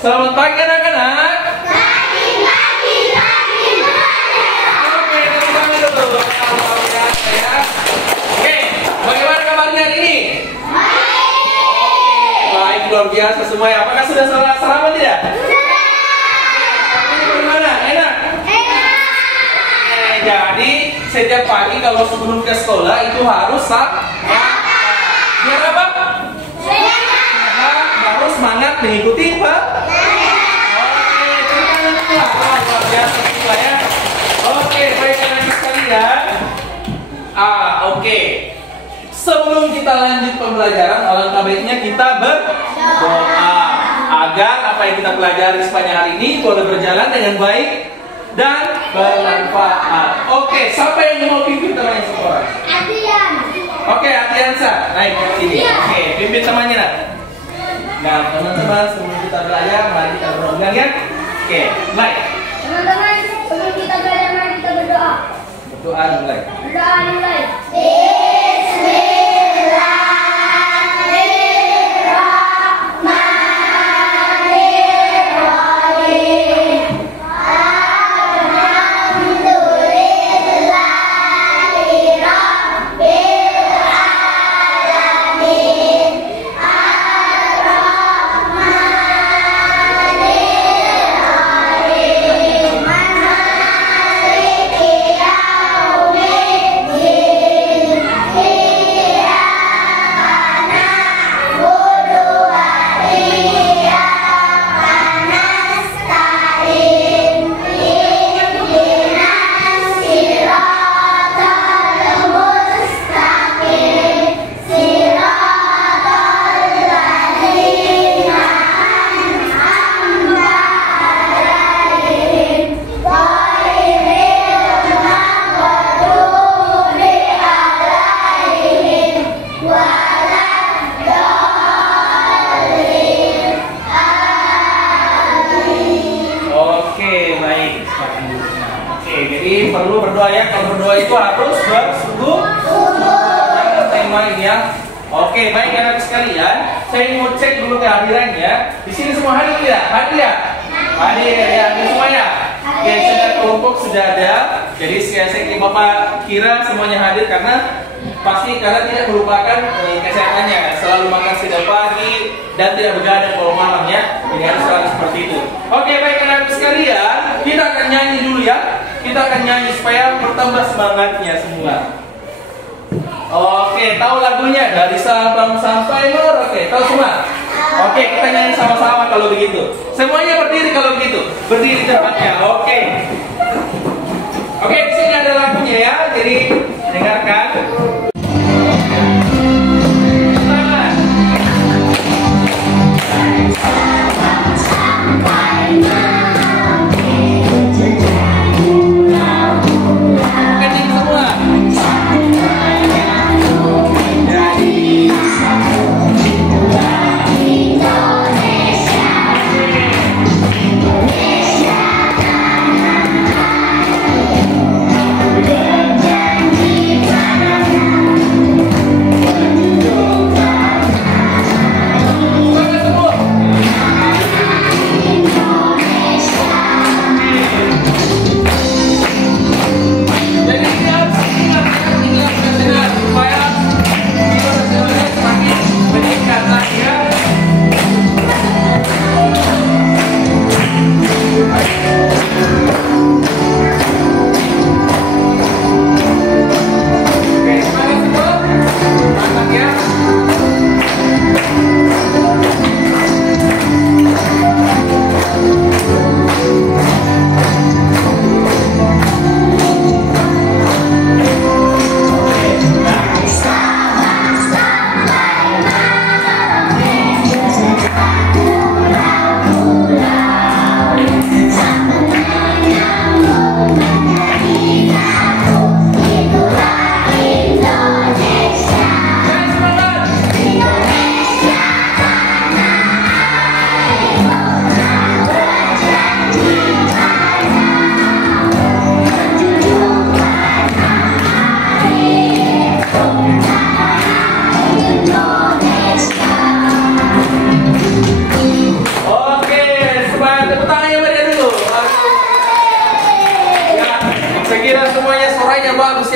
Selamat pagi anak-anak. Oke, tepuk tangan dulu. Ya. Oke, bagaimana kabarnya hari ini? Baik, luar biasa semuanya. Apakah sudah sarapan tidak? Bagaimana? Enak? Jadi setiap pagi kalau sebelum ke sekolah itu harus biar apa? Harus semangat mengikuti Pak. Oke, terima kasih. Luar biasa semua ya. Oke, baik anak-anak sekalian. Oke. Sebelum kita lanjut pembelajaran, alangkah baiknya kita berdoa agar apa yang kita pelajari sepanjang hari ini boleh berjalan dengan baik dan bermanfaat. Oke, siapa yang mau pimpin temannya sekolah? Adrian. Oke, Adriansa, naik ke sini. Oke, pimpin temannya nak. Nah, teman-teman, sebelum kita belajar, mari kita berdoa ya. Oke, mulai. Teman-teman, sebelum kita belajar, mari kita berdoa. Berdoa mulai. Berdoa mulai. Jadi perlu berdoa ya. Kalau berdoa itu harus bersungguh-sungguh. Jangan main-main ya. Oke, baik anak sekalian. Saya mau cek dulu kehadirannya. Di sini semua hadir tidak? Hadir ya? Hadir ya. Hadir semua ya? Oke, sudah kelompok sudah ada. Jadi saya Bapak kira semuanya hadir karena tidak melupakan kesehatannya. Selalu makan setiap pagi dan tidak begadang kalau malam ya. Jadi harus selalu seperti itu. Oke, baik anak sekalian. Kita akan nyanyi dulu ya. Kita akan nyanyi supaya bertambah semangatnya semua. Oke, tahu lagunya dari Sabang sampai Merauke? Tahu semua? Oke, kita nyanyi sama-sama kalau begitu. Semuanya berdiri kalau begitu. Berdiri tempatnya. Oke. Oke, di sini ada lagunya ya. Jadi dengarkan.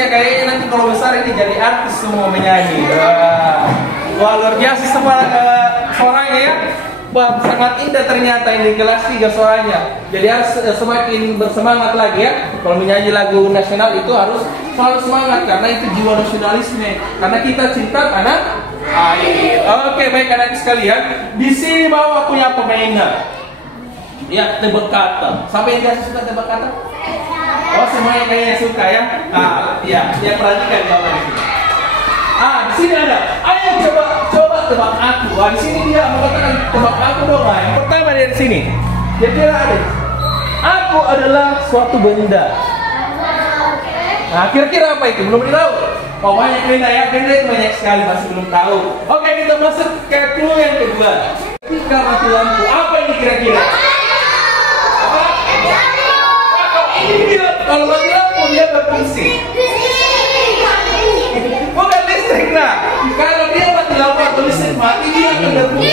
suaranya kayaknya nanti kalau besar ini jadi artis semua menyanyi. Wah, luar biasa suaranya ya. Wah, sangat indah ternyata ini kelas 3 suaranya. Jadi harus semakin bersemangat lagi ya. Kalau menyanyi lagu nasional itu harus selalu semangat karena itu jiwa nasionalisme. Karena kita cinta tanah air. Oke, baik anak sekalian. Di sini bawah punya permainan. Ya, tebak kata. Sampai yang biasa suka tebak kata? Oh, semuanya kayaknya suka ya. Ya perhatikan bawah ini. Di sini ada. Ayo coba tebak aku. Di sini dia mengatakan tebak aku dong. Yang pertama dari sini. Jadi ada. Aku adalah suatu benda. Nah, kira-kira apa itu? Belum tahu. Oh, banyak benda ya. Benda itu banyak sekali masih belum tahu. Oke, kita masuk ke clue yang kedua. Ketika mati lampu, apa ini kira-kira? Kalau mati lampu dia berfungsi. Bukan listrik, nah. Kalau dia mati lampu atau listrik mati, dia akan berfungsi.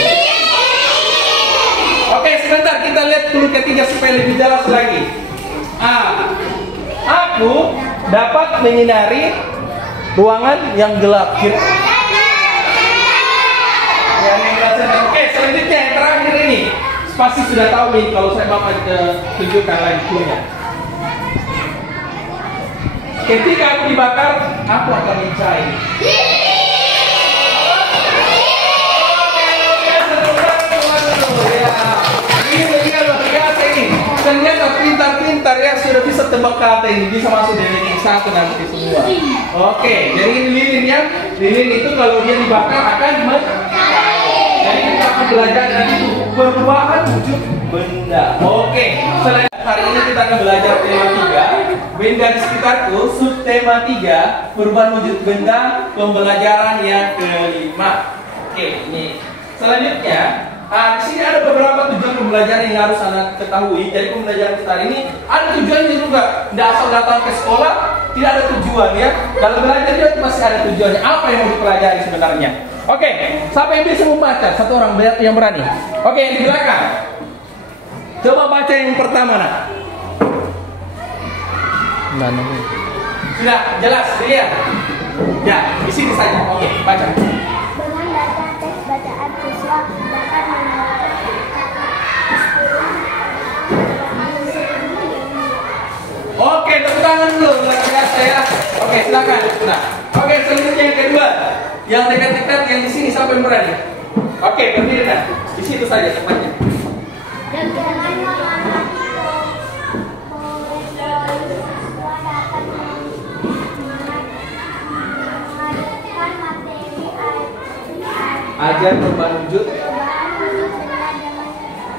Oke, sebentar kita lihat dulu ketiga supaya lebih jelas lagi. Aku dapat menyinari ruangan yang gelap. Oke, selanjutnya yang terakhir ini. Pasti sudah tahu nih kalau saya bakal tunjukkan lagi cluenya. Ketika aku dibakar, aku akan mencair. Ini luar biasa ini. Ternyata pintar-pintar ya sudah bisa tebak kata ini, bisa masuk di ranking 1 nanti semua. Oke, jadi ini lilinnya. Lilin itu kalau dia dibakar akan mencair. Jadi kita akan belajar dari perubahan wujud benda. Oke, selain hari ini kita akan belajar tema 3, benda di sekitarku, subtema 3, perubahan wujud benda, pembelajaran yang kelima. Oke, ini selanjutnya. Di sini ada beberapa tujuan pembelajaran yang harus anak ketahui. Jadi pembelajaran kita hari ini ada tujuannya juga. Tidak asal datang ke sekolah, tidak ada tujuan ya. Dalam belajar juga masih ada tujuannya. Apa yang mau dipelajari sebenarnya? Oke, siapa yang bisa membaca? Satu orang yang berani. Oke, yang di belakang. Coba baca yang pertama, nak. Sudah jelas, dilihat. Ya, di sini saja. Oke, baca. Dengan data tes bacaan siswa dapat Oke, tepuk tangan dulu, luar biasa ya. Oke, silakan. Nah, oke, selanjutnya yang kedua, yang dekat-dekat yang di sini sampai berani. Oke, berdiri nah. Di situ saja tempatnya. Ajar perubahan wujud.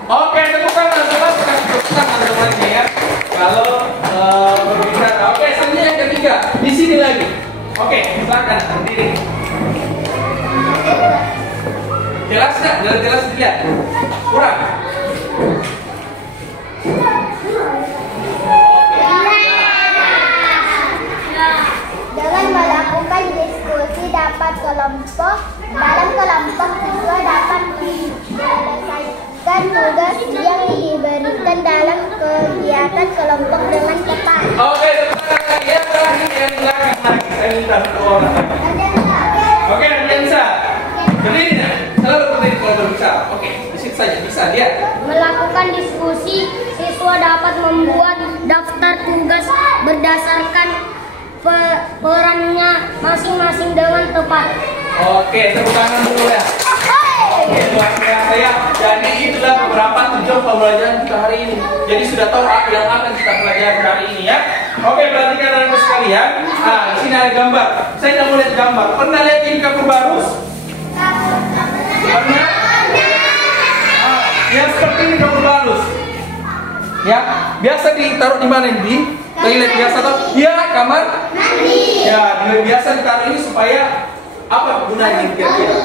Oke, tepuk tangan semua, kasih tepuk tangan teman-temannya ya. Kalau berbicara. Oke, selanjutnya yang ketiga, di sini lagi. Oke, silakan berdiri. Jelas nggak? Jelas dilihat. Kurang. Dengan melakukan diskusi dalam kelompok siswa dapat menyelesaikan tugas yang diberikan dalam kegiatan kelompok dengan cepat. Oke, teman-teman lagi ya, terakhir yang belakang lagi. Saya minta satu orang. Oke, Ardiansa. Berdiri nah. Selalu berdiri kalau berbicara. Oke, di situ saja bisa lihat. Melakukan diskusi, siswa dapat membuat daftar tugas berdasarkan perannya masing-masing dengan tepat. Oke, tepuk tangan dulu ya. Oke, luar biasa ya. Jadi itulah beberapa tujuan pembelajaran kita hari ini. Jadi sudah tahu apa yang akan kita pelajari hari ini ya. Oke, perhatikan anak sekalian. Di sini ada gambar. Saya tidak mau lihat gambar. Pernah lihat ini kapur barus? Pernah? Yang seperti ini kapur barus. Ya, biasa ditaruh di mana ini? Toilet biasa atau? Ya, kamar mandi. Ya, biasa ditaruh ini supaya apa gunanya kira-kira?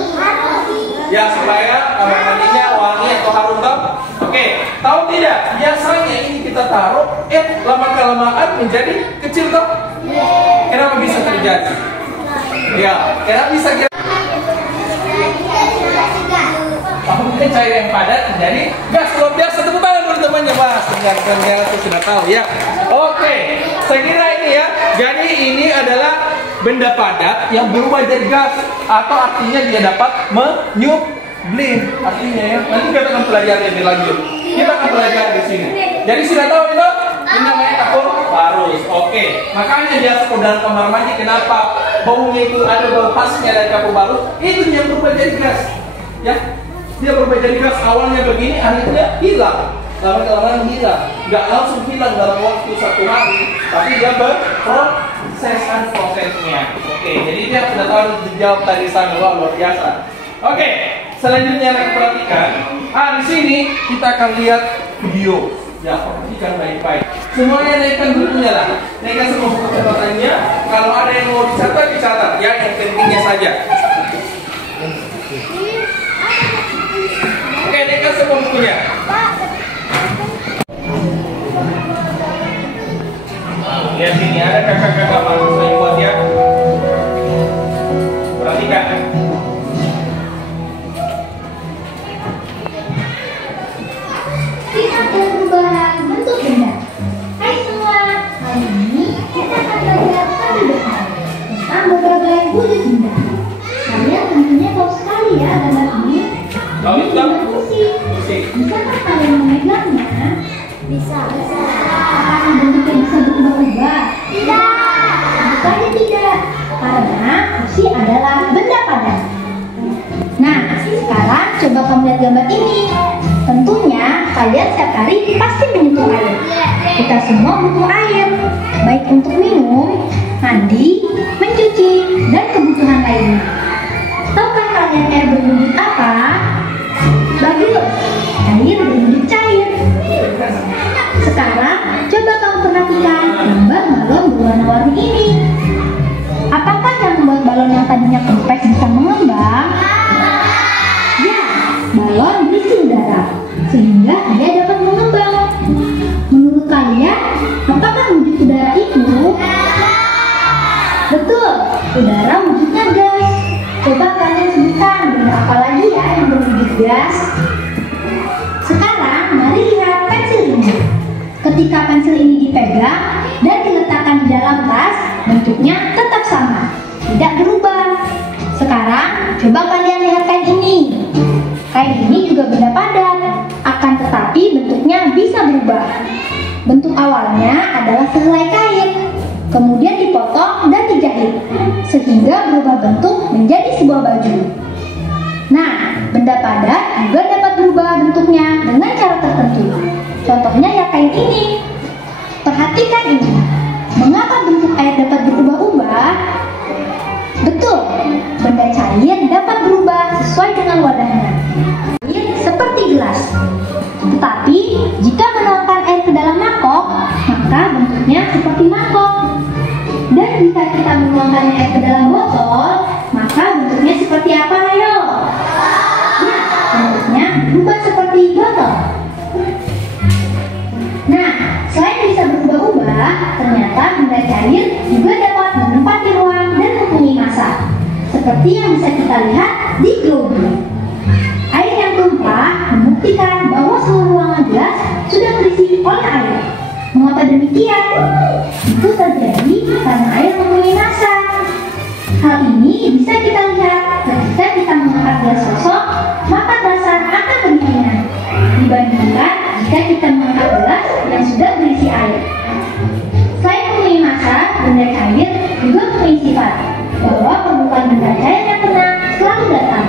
Ya, supaya kamar mandinya wangi atau harum toh? Oke, tahu tidak? Biasanya ini kita taruh, lama-kelamaan menjadi kecil toh? Kenapa bisa terjadi? Ya, kenapa bisa kira? Mungkin cair yang padat menjadi gas. Luar biasa, tepuk tangan dulu temannya, Mas. Dengan itu sudah tahu ya. Oke, saya kira ini ya. Jadi ini adalah benda padat yang berubah jadi gas, atau artinya dia dapat menyublim. Artinya ya, nanti kita akan pelajari lebih lanjut. Kita akan pelajari di sini. Jadi sudah tahu itu? Ini namanya kapur barus. Oke. Makanya biasa kalau dalam kamar mandi kenapa baunya itu ada bau khasnya dari kapur barus? Itu yang berubah jadi gas. Ya, dia berubah jadi gas. Awalnya begini, akhirnya hilang. Lama-lama hilang. Nggak langsung hilang dalam waktu 1 hari, tapi dia prosesnya. Oke, jadi dia sudah tahu dijawab tadi sana. Wah, luar biasa. Oke, selanjutnya kita perhatikan. Di sini kita akan lihat video. Ya, perhatikan baik-baik. Semuanya naikkan bukunya lah. Naikkan semua buku catatannya. Kalau ada yang mau dicatat, dicatat. Ya, yang pentingnya saja. Oke, naikkan semua bukunya. Lihat sini, ada kakak-kakak mahasiswa yang buat ya. Perhatikan. Lihat perubahan bentuk benda. Hai semua, kali ini kita akan belajar pembentukan tentang berbagai wujud benda. Kalian tentunya tahu sekali ya gambar ini. Tahu itu? Kursi. Bisakah kalian memegangnya? Bisa. Apakah bentuknya bisa berubah-ubah? Tidak. Tentu saja tidak, karena kursi adalah benda padat. Nah, sekarang coba kamu lihat gambar ini. Tentunya kalian setiap hari pasti menyentuh air. Kita semua butuh air, baik untuk minum, mandi, mencuci, dan kebutuhan lainnya. Tahukah kalian air berwujud apa? Bagus, air berwujud cair. Sekarang coba kamu perhatikan gambar balon berwarna-warni ini. Apakah yang membuat balon yang tadinya kempes bisa mengembang? Ya, balon berisi udara, sehingga dia dapat mengembang. Menurut kalian, apakah wujud udara itu? Betul, udara wujudnya gas. Coba kalian sebutkan benda apa lagi ya yang berwujud gas? Sekarang, mari lihat pensil ini. Ketika pensil ini dipegang dan diletakkan di dalam tas, bentuknya tetap sama, tidak berubah. Sekarang, coba kalian lihat kain ini. Kain ini juga benda padat, akan tetapi bentuknya bisa berubah. Bentuk awalnya adalah sehelai kain, kemudian dipotong dan dijahit, sehingga berubah bentuk menjadi sebuah baju. Nah, benda padat juga dapat berubah bentuknya dengan cara tertentu. Contohnya ya kain ini. Perhatikan ini. Mengapa bentuk air dapat berubah-ubah? Betul, benda cair dapat berubah sesuai dengan wadahnya. Air seperti gelas. Tetapi, jika menuangkan air ke dalam mangkok, maka bentuknya seperti mangkok. Dan jika kita menuangkannya air ke dalam botol, maka bentuknya seperti apa, ayo? Nah, bentuknya berubah seperti botol. Nah, selain bisa berubah-ubah, ternyata benda cair juga dapat menempati ruang dan mempunyai massa. Seperti yang bisa kita lihat di globe. Air yang tumpah membuktikan bahwa seluruh ruangan gelas sudah terisi oleh air. Mengapa demikian? Itu terjadi karena air mempunyai massa. Hal ini bisa kita lihat ketika kita mengangkat gelas kosong, maka rasa akan lebih ringan dibandingkan jika kita mengangkat gelas yang sudah berisi air. Selain mempunyai massa, benda cair juga mempunyai sifat bahwa permukaan benda cair yang tenang selalu datar.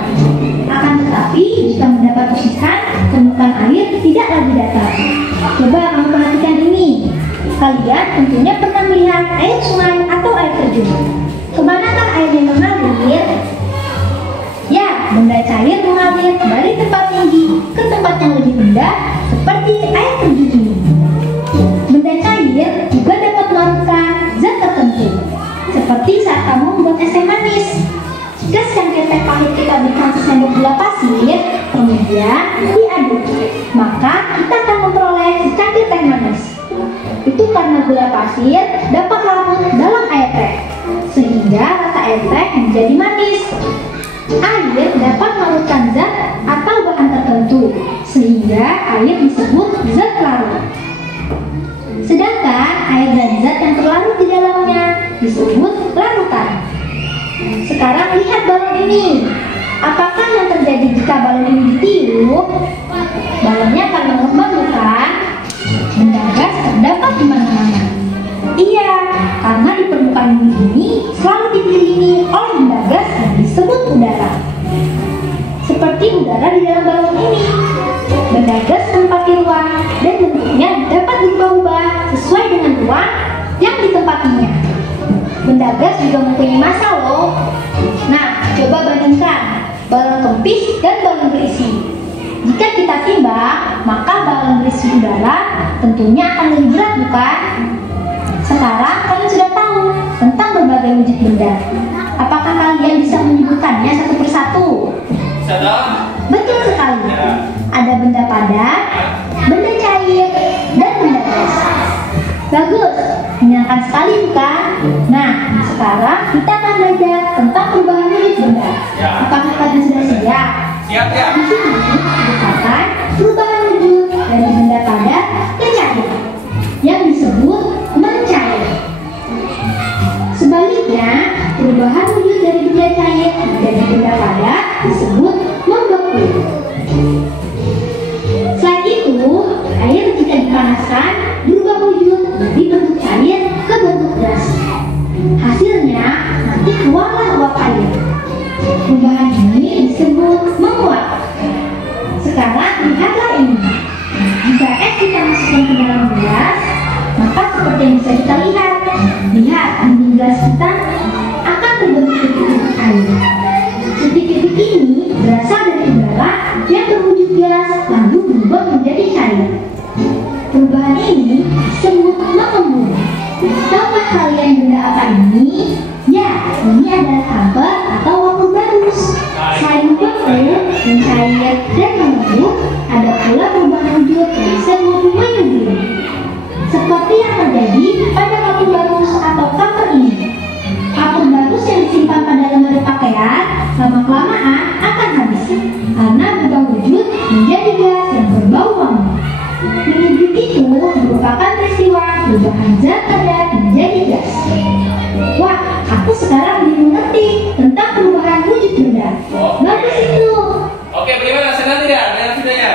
Akan tetapi, jika mendapat bisikan, permukaan air tidak lagi datar. Coba kamu perhatikan ini. Kalian tentunya pernah melihat air sungai atau air terjun. Kemanakah airnya mengalir? Ya, benda cair mengalir dari tempat tinggi ke tempat yang lebih rendah seperti air terjun ini. Benda cair juga dapat melarutkan zat tertentu, seperti saat kamu membuat es teh manis. Jika secangkir teh pahit kita berikan sesendok gula pasir, kemudian diaduk, maka kita akan memperoleh secangkir teh manis. Itu karena gula pasir dapat larut dalam air teh, sehingga rasa air teh menjadi manis. Air dapat melarutkan zat atau bahan tertentu, sehingga air disebut zat larut. Sedangkan air dan zat yang terlarut di dalamnya disebut larutan. Sekarang lihat balon ini. Apakah yang terjadi jika balon ini ditiup? Balonnya akan mengembang, bukan? Benda gas terdapat di mana-mana. Iya, karena di permukaan bumi ini selalu dikelilingi oleh benda gas yang disebut udara. Seperti udara di dalam balon ini. Benda gas menempati ruang dan bentuknya dapat berubah-ubah sesuai dengan ruang yang ditempatinya. Benda gas juga mempunyai massa loh. Nah, coba bandingkan balon kempis dan balon berisi. Jika kita timbang, maka balon berisi udara tentunya akan lebih berat, bukan? Sekarang kalian sudah tahu tentang berbagai wujud benda. Apakah kalian bisa menyebutkannya satu persatu? Betul sekali. Ada benda padat, benda cair, dan benda gas. Bagus, menyenangkan sekali, bukan? Nah, sekarang kita akan belajar tentang perubahan wujud benda. Apakah kalian sudah siap? Siap, siap. Di sini merupakan perubahan wujud dari benda padat ke cair yang disebut mencair. Sebaliknya, perubahan wujud dari benda cair menjadi benda padat disebut membeku. Selain itu, air jika dipanaskan berubah wujud dari bentuk cair ke bentuk gas. Hasilnya nanti keluarlah uap air. Perubahan ini disebut menguap. Sekarang lihatlah ini. Jika es kita masukkan ke dalam gelas, maka seperti yang bisa kita lihat. Lihat, dinding gelas kita akan terbentuk titik-titik air. Titik-titik ini berasal dari udara yang berwujud gas lalu berubah menjadi cair. Perubahan ini disebut mengembun. Tahukah kalian benda apa ini? Ya, ini adalah hamper atau wapur barus. Selain membeku, mencair, dan mengembun, ada pula perubahan wujud yang disebut menyubur. Seperti yang terjadi pada wapur barus atau kamper ini. Wapur barus yang disimpan pada lemari pakaian lama-kelamaan akan habis karena berubah wujud menjadi gas yang berbau wangi. Menyubur itu merupakan peristiwa perubahan zat padat menjadi gas. Wah, aku sekarang lebih mengerti tentang perubahan wujud benda. Bagus itu. Oke, bagaimana? Senang tidak dengan videonya?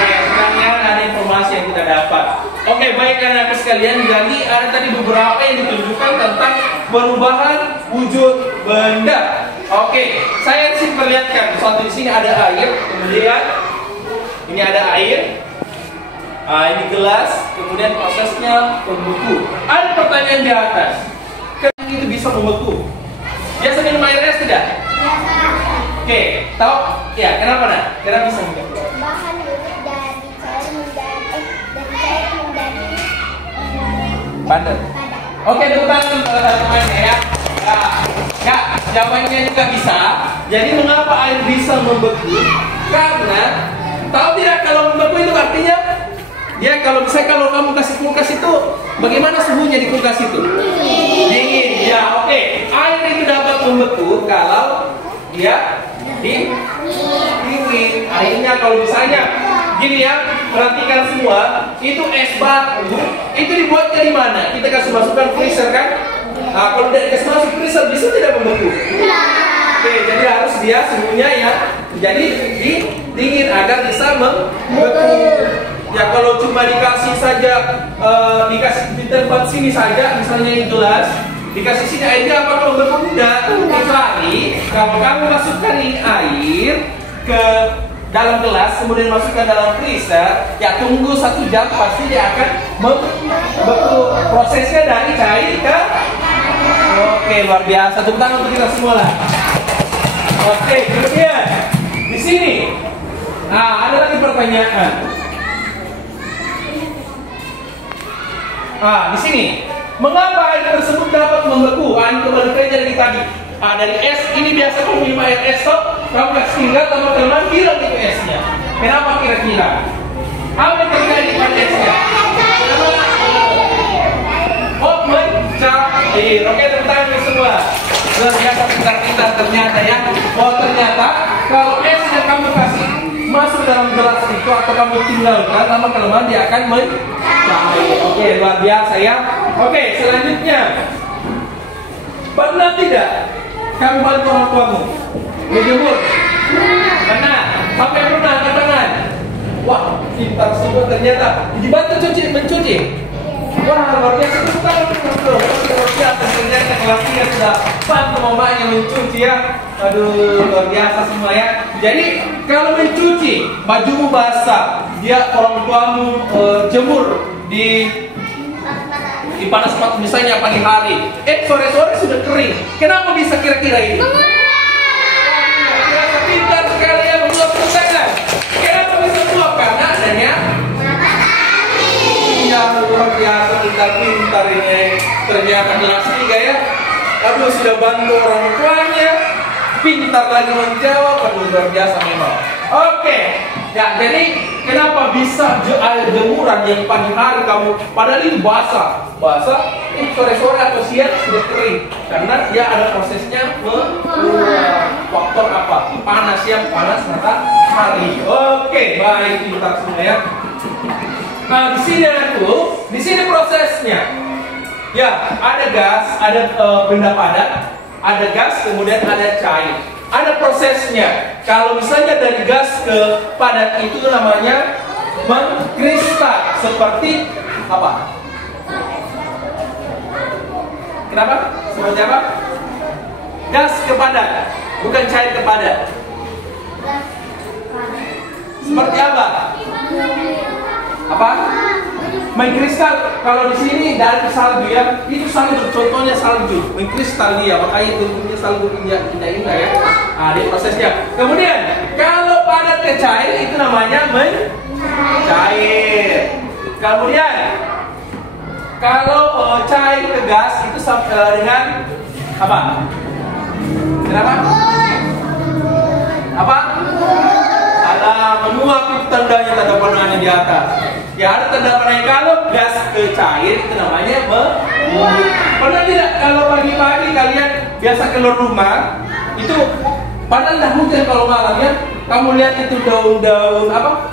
Oke, senangnya ada informasi yang kita dapat. Oke, baik anak-anak sekalian, jadi ada tadi beberapa yang ditunjukkan tentang perubahan wujud benda. Oke, saya sih perlihatkan suatu di sini ada air, kemudian ini ada air. Ini gelas, kemudian prosesnya membeku. Ada pertanyaan di atas. Kenapa itu bisa membeku? Biasa minum air es tidak? Biasa. Oke, tahu? Ya, kenapa nak? Kenapa bisa membeku? Bahan wujud dari cair menjadi Padat. Oke, tepuk tangan pada teman-teman ya. Ya, jawabannya juga bisa. Jadi mengapa air bisa membeku? Karena tahu tidak kalau membeku itu artinya? Ya, kalau misalnya kalau kamu kasih kulkas itu, bagaimana suhunya di kulkas itu? Dingin. Ya, oke. Air itu dapat membeku kalau dia dingin. Akhirnya kalau misalnya gini ya, perhatikan semua, itu es batu, itu dibuat dari mana? Kita kasih masukkan freezer kan? Nah, kalau tidak dikasih masuk freezer, bisa tidak membeku? Oke, jadi harus dia suhunya ya, jadi dingin agar bisa membeku. Ya kalau cuma dikasih saja, dikasih di tempat sini saja, misalnya ini gelas, dikasih sini airnya apa membeku? Tidak. Kecuali kalau kamu masukkan ini air ke dalam gelas, kemudian masukkan dalam freezer, ya tunggu 1 jam pasti dia akan membeku. Prosesnya dari cair ke. Oke, luar biasa. Tepuk tangan untuk kita semua lah. Oke, kemudian di sini, ada lagi pertanyaan. Di sini, mengapa air tersebut dapat membeku? Ini kembali ke dari tadi. Dari es, ini biasa kamu minum air es toh, kamu kasih tinggal teman-teman hilang itu esnya. Kenapa kira-kira? Apa yang terjadi pada esnya? Oh, mencair. Oke, tepuk tangan semua. Luar biasa pintar-pintar ternyata ya. Oh, ternyata kalau es yang kamu kasih masuk dalam gelas itu atau kamu tinggalkan, lama-kelamaan dia akan mencair. Oke, luar biasa ya. Oke, selanjutnya, pernah tidak kamu bantu orang tuamu menjemur? Pernah. Sampai pernah angkat tangan. Wah, pintar semua ternyata. Dibantu mencuci. Wah, luar biasa. Tepuk tangan untuk luar biasa. Ternyata kelas 3 sudah bantu mamanya mencuci ya. Aduh, luar biasa semua ya. Jadi kalau mencuci bajumu basah, dia orang tuamu jemur di panas misalnya pagi hari, sore-sore sudah kering. Kenapa bisa kira-kira ini? Terasa pintar sekali ya menguap tangan. Kenapa bisa menguap? Karena adanya ya, luar biasa pintar-pintar ini. Ternyata kelas 3 ya. Aduh, sudah bantu orang tuanya, pintar lagi menjawab. Aduh, luar biasa memang. Oke, ya jadi kenapa bisa air jemuran yang pagi hari kamu padahal itu basah, sore-sore atau siang sudah kering karena dia ada prosesnya faktor apa? Panas ya, panas matahari. Oke, baik, pintar semua ya. Nah, di sini prosesnya. Ya, ada gas, ada benda padat, ada gas, kemudian ada cair. Ada prosesnya. Kalau misalnya dari gas ke padat itu namanya mengkristal. Seperti apa? Kenapa? Seperti apa? Gas ke padat, bukan cair ke padat. Seperti apa? Apa? Mengkristal. Kalau di sini dari salju ya, itu salju. Contohnya salju, mengkristal dia. Makanya bentuknya salju indah-indah ya. Nah, di prosesnya. Kemudian kalau padat ke cair itu namanya mencair. Kemudian kalau cair ke gas itu dengan apa? Kenapa? Apa? Ada menguap, itu tandanya, tanda panahnya di atas. Ya, ada tanda panahnya. Kalau gas ke cair itu namanya menguap. Pernah tidak kalau pagi-pagi kalian biasa keluar rumah itu padahal dah hujan kalau malam ya, kamu lihat itu daun-daun apa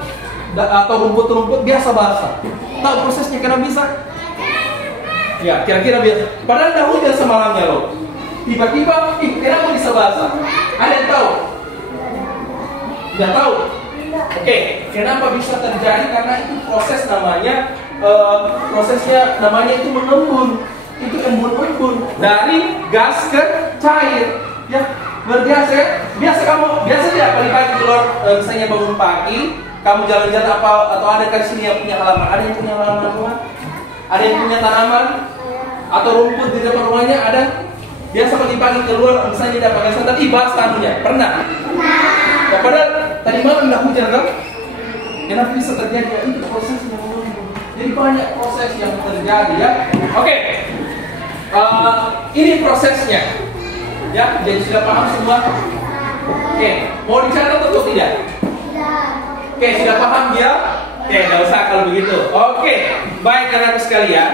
atau rumput-rumput biasa basah. Tahu prosesnya kenapa bisa? Ya, kira-kira biasa. Padahal dah hujan semalamnya loh. Tiba-tiba, kenapa bisa basah? Ada yang tahu? Tidak tahu? Oke, kenapa bisa terjadi? Karena itu proses namanya, prosesnya namanya itu mengembun. Itu embun-embun dari gas ke cair. Ya, luar biasa ya. Biasa tidak pagi-pagi keluar, misalnya bangun pagi, kamu jalan-jalan apa atau ada kan sini yang punya halaman? Ada yang punya halaman rumah? Ada yang punya tanaman atau rumput di depan rumahnya? Ada? Biasa pagi-pagi keluar, misalnya tidak pakai sandal, basah tanahnya. Pernah? Ya, padahal tadi malam tidak hujan kan? Kenapa bisa terjadi? Ya, itu prosesnya menunggu. Jadi banyak proses yang terjadi ya. Oke, ini prosesnya. Ya, jadi sudah paham semua? Oke, mau dicatat atau tidak? Oke, sudah paham ya? Oke, nggak usah kalau begitu. Oke, baik anak-anak sekalian.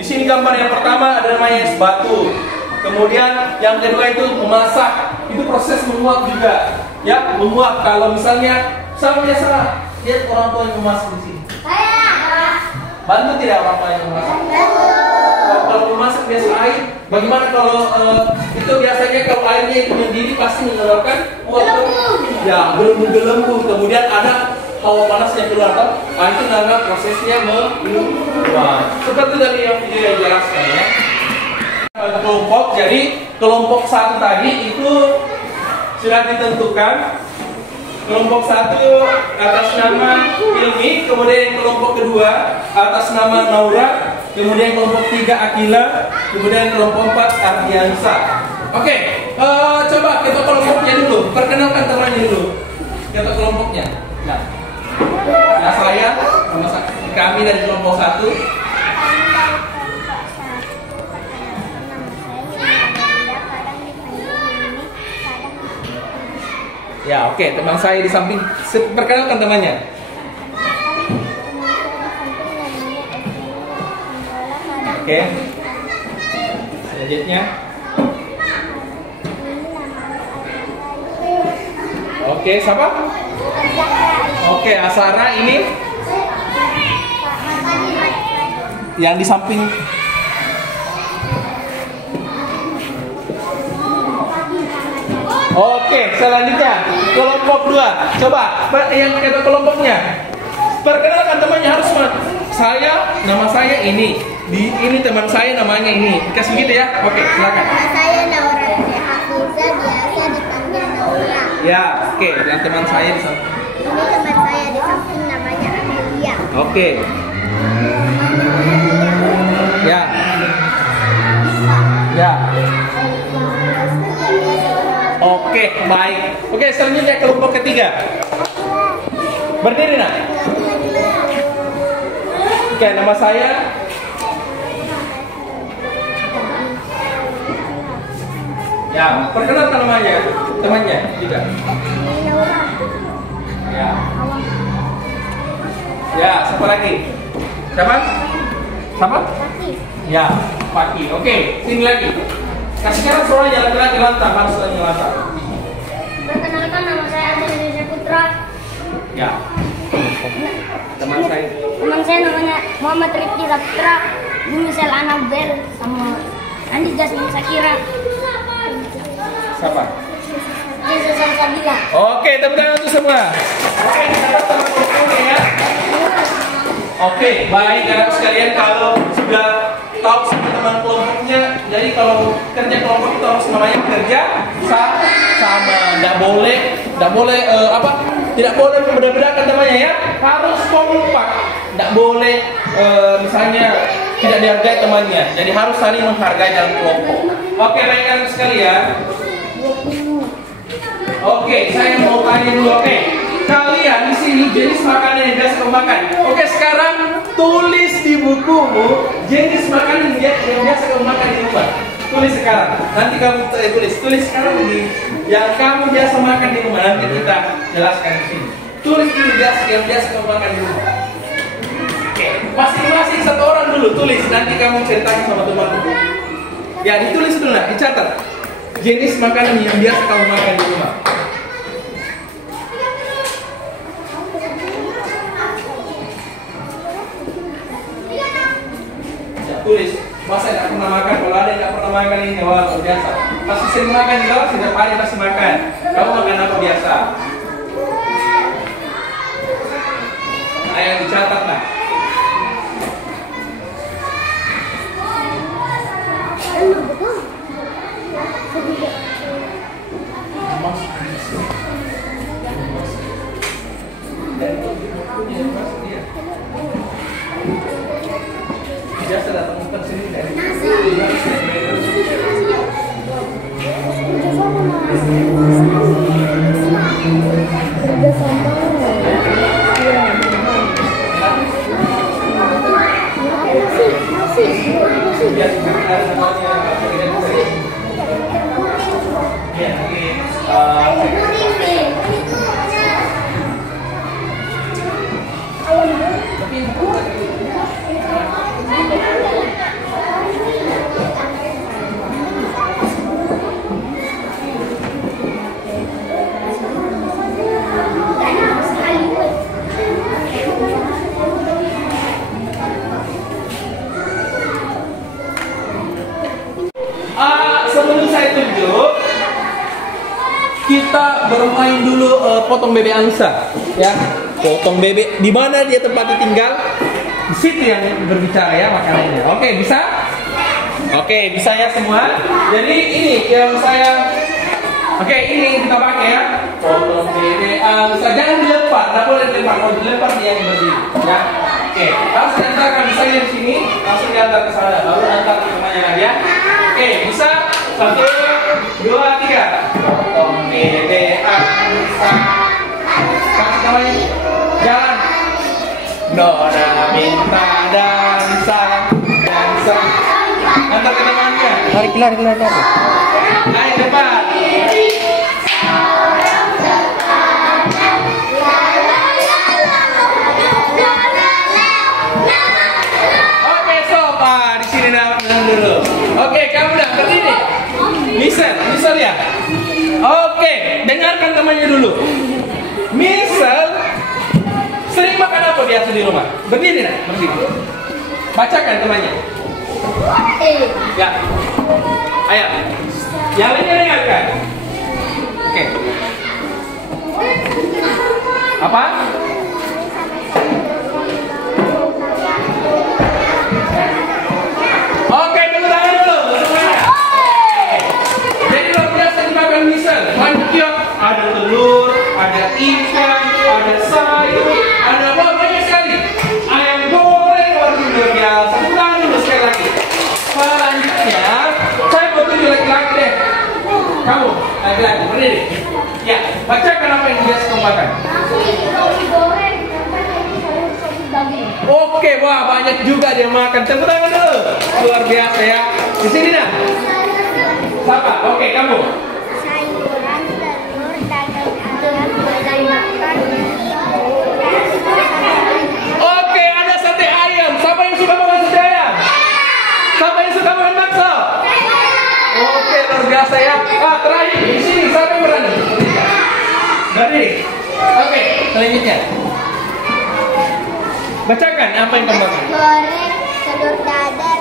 Di sini gambar yang pertama ada namanya es batu. Kemudian yang kedua itu memasak. Itu proses menguap juga. Ya, menguap. Kalau misalnya sama biasa lihat orang tua yang memasak di sini. Bantu tidak orang tua yang memasak? Kalau memasak biasa air. Bagaimana kalau itu biasanya kalau airnya itu mendidih pasti mengeluarkan uap. Ya, gelembung. Kemudian ada hawa panas yang keluar. Itu namanya prosesnya menguap. Seperti tadi yang video jelaskan ya. Kelompok, jadi kelompok 1 tadi itu sudah ditentukan. Kelompok 1 atas nama Ilmi, kemudian kelompok kedua atas nama Naura, kemudian kelompok 3 Akila, kemudian kelompok 4 Ardiansa. Oke, coba kita kelompoknya dulu, perkenalkan temannya dulu. Kita kelompoknya. Nah, saya sama kami dari kelompok 1. Ya, oke, teman saya di samping. Perkenalkan temannya. Oke. Selanjutnya. Oke, siapa? Oke, Asara ini yang di samping. Oke, selanjutnya kelompok 2. Coba yang kata kelompoknya. Perkenalkan temannya harus nama saya ini. Ini teman saya namanya ini. Kasih gitu ya. Oke, silakan. Nama saya Naura Hafiza, biasa dipanggil Naura. Ya, oke. Yang teman saya di samping. Ini teman saya di samping namanya Amelia. Oke. Ya. Ya. Oke, baik. Oke, selanjutnya kelompok ketiga. Berdiri nak. Oke, nama saya. Ya, perkenalkan namanya, temannya juga. Ya. Ya, siapa lagi? Siapa? Siapa? Ya, Paki. Oke, sini lagi. Kasih sekarang suaranya laki-laki lantang, harus lantang. Perkenalkan, nama saya Adi Putra. Ya. Teman saya. Teman saya namanya Muhammad Rifki Saputra, Misal Anabel, sama Andi Jasmine Sakira. Siapa? Jasa Salsabila. Oke, tepuk tangan untuk semua. Oke, kita teman-teman ya. Oke, baik anak sekalian, kalau sudah tahu teman kelompoknya, jadi kalau kerja kelompok itu harus namanya kerja sama. Tidak boleh tidak boleh membeda-bedakan namanya ya. Harus kompak. Tidak boleh misalnya tidak dihargai temannya. Jadi harus saling menghargai dalam kelompok. Oke, baik anak sekalian. Oke, saya mau tanya dulu. Oke, kalian di sini jenis makanan yang biasa kamu makan. Oke, sekarang tulis di bukumu jenis makanan yang biasa kamu makan di rumah. Tulis sekarang. Nanti kamu tulis sekarang yang kamu biasa makan di rumah. Nanti kita jelaskan di sini. Tulis dulu yang biasa kamu makan di rumah. Oke, masing-masing satu orang dulu tulis. Nanti kamu ceritakan sama teman-teman. Ya, ditulis dulu lah, dicatat. Jenis makanan yang biasa kamu makan di rumah. Ya, tulis. Masa tidak pernah makan? Kalau ada yang tidak pernah makan ini, wah biasa. Pasti sering makan juga, setiap hari pasti makan. Kamu makan apa biasa? Ayo dicatat lah. Biasa datang ke sini dari sebelum saya tunjuk, kita bermain dulu potong bebek angsa, ya. Potong bebek, di mana dia tempatnya tinggal, di situ yang berbicara ya makanannya. Oke, bisa? Oke, bisa ya semua. Jadi ini yang saya, oke ini kita pakai ya. Potong bebek angsa, jangan dilempar, tidak boleh dilempar. Kalau dilempar dia yang berdiri, ya. Oke, langsung diantarkan misalnya di sini, langsung diantar ke sana, baru antar ke temannya lagi ya. Oke, bisa? 1, 2, 3. Potong bebek angsa. Kasih namanya. Jalan. Nona minta dansa. Antar ke temannya. Lari. Ayo cepat. Oke, stop. Di sini dulu. Oke, kamu dah berdiri. Misal ya. Oke, dengarkan temannya dulu. Sering makan apa biasa di rumah? Berdiri nak, berdiri. Bacakan temannya. Ya. Ayo. Yang lainnya dengarkan. Oke. Apa? Oke, tepuk tangan dulu semuanya. Jadi luar biasa dimakan misal. Banyak ya. Ada telur, ada ikan, ada sayur, ada banyak sekali. Ayam goreng luar biasa. Tepuk tangan dulu sekali lagi. Selanjutnya, saya mau tunjuk laki-laki deh. Kamu, laki-laki, berdiri. Ya, bacakan apa yang biasa kamu makan. Oke, wah banyak juga dia makan. Tepuk tangan dulu. Luar biasa ya. Di sini nah. Siapa? Oke, kamu. Sayuran, telur, daging ayam, dan makan. Oke, ada sate ayam. Siapa yang suka makan sate ayam? Siapa yang suka makan bakso? Oke, luar biasa ya. Ah, terakhir di sini siapa yang berani? Berdiri. Oke, selanjutnya. Bacakan apa yang kamu makan. Goreng, telur dadar,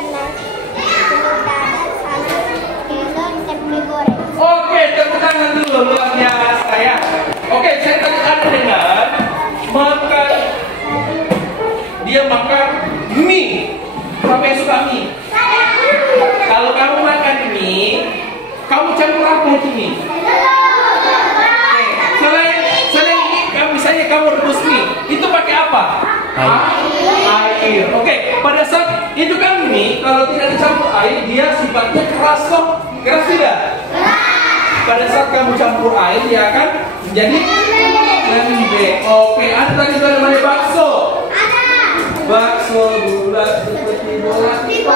sayur, kelor, tempe goreng. Oke, tepuk tangan dulu, luar biasa ya. Oke, saya tadi ada dengar makan. Dia makan mie. Siapa yang suka mie? Kalau kamu makan mie, kamu campur apa itu mie? Selain mie, misalnya kamu rebus mie, itu pakai apa? Air. Oke, pada saat itu kan mie, kalau tidak dicampur air, dia sifatnya keras kok. Keras tidak? Pada saat kamu campur air, dia akan menjadi lembek. Oke, ada tadi juga namanya bakso. Bakso bulat seperti bola pimpok.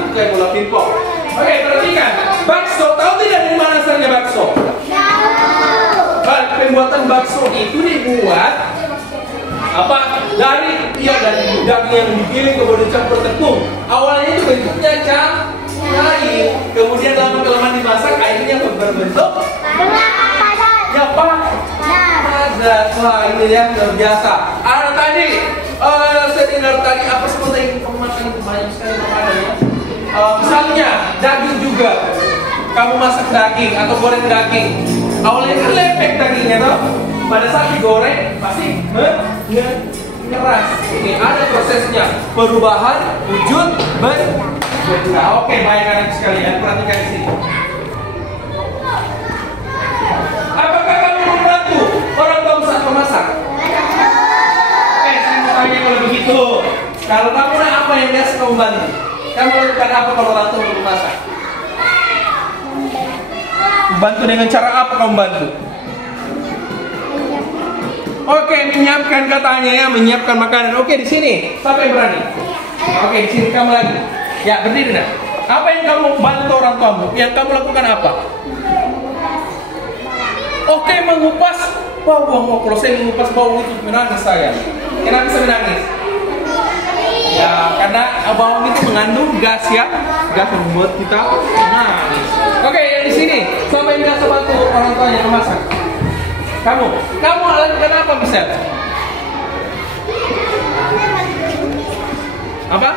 Itu kayak bola pimpok. Oke, perhatikan. Bakso, tahu tidak dari mana asalnya bakso? Pembuatan bakso itu dibuat dari daging yang digiling kemudian dicampur tepung. Awalnya itu bentuknya cair, kemudian lama-kelamaan dimasak airnya berbentuk padat. Wah, ini yang luar biasa. Ada tadi saya dengar tadi apa sebut yang kamu makan itu banyak sekali makanannya. Misalnya daging juga, kamu masak daging atau goreng daging. Awalnya kan lembek dagingnya toh. Pada saat digoreng pasti mengeras. Ini ada prosesnya perubahan wujud bentuk. Oke, baik anak sekalian, perhatikan di sini. Apakah kamu membantu orang tua saat memasak? Saya mau tanya kalau begitu. Kalau kamu apa yang biasa kamu bantu? Kamu lakukan apa kalau orang tua memasak? Bantu dengan cara apa kamu bantu? Oke, menyiapkan katanya ya, menyiapkan makanan. Oke, di sini. Siapa yang berani? Oke, di sini kamu lagi. Ya, berdiri nah. Apa yang kamu bantu orang tuamu? Yang kamu lakukan apa? Oke, mengupas bawang. Kalau saya mengupas bawang itu menangis saya. Kenapa bisa menangis? Ya, karena bawang itu mengandung gas ya. Gas yang membuat kita menangis. Oke, yang di sini. Siapa yang biasa bantu orang tuanya memasak? Kamu lakukan apa Michelle? Apa?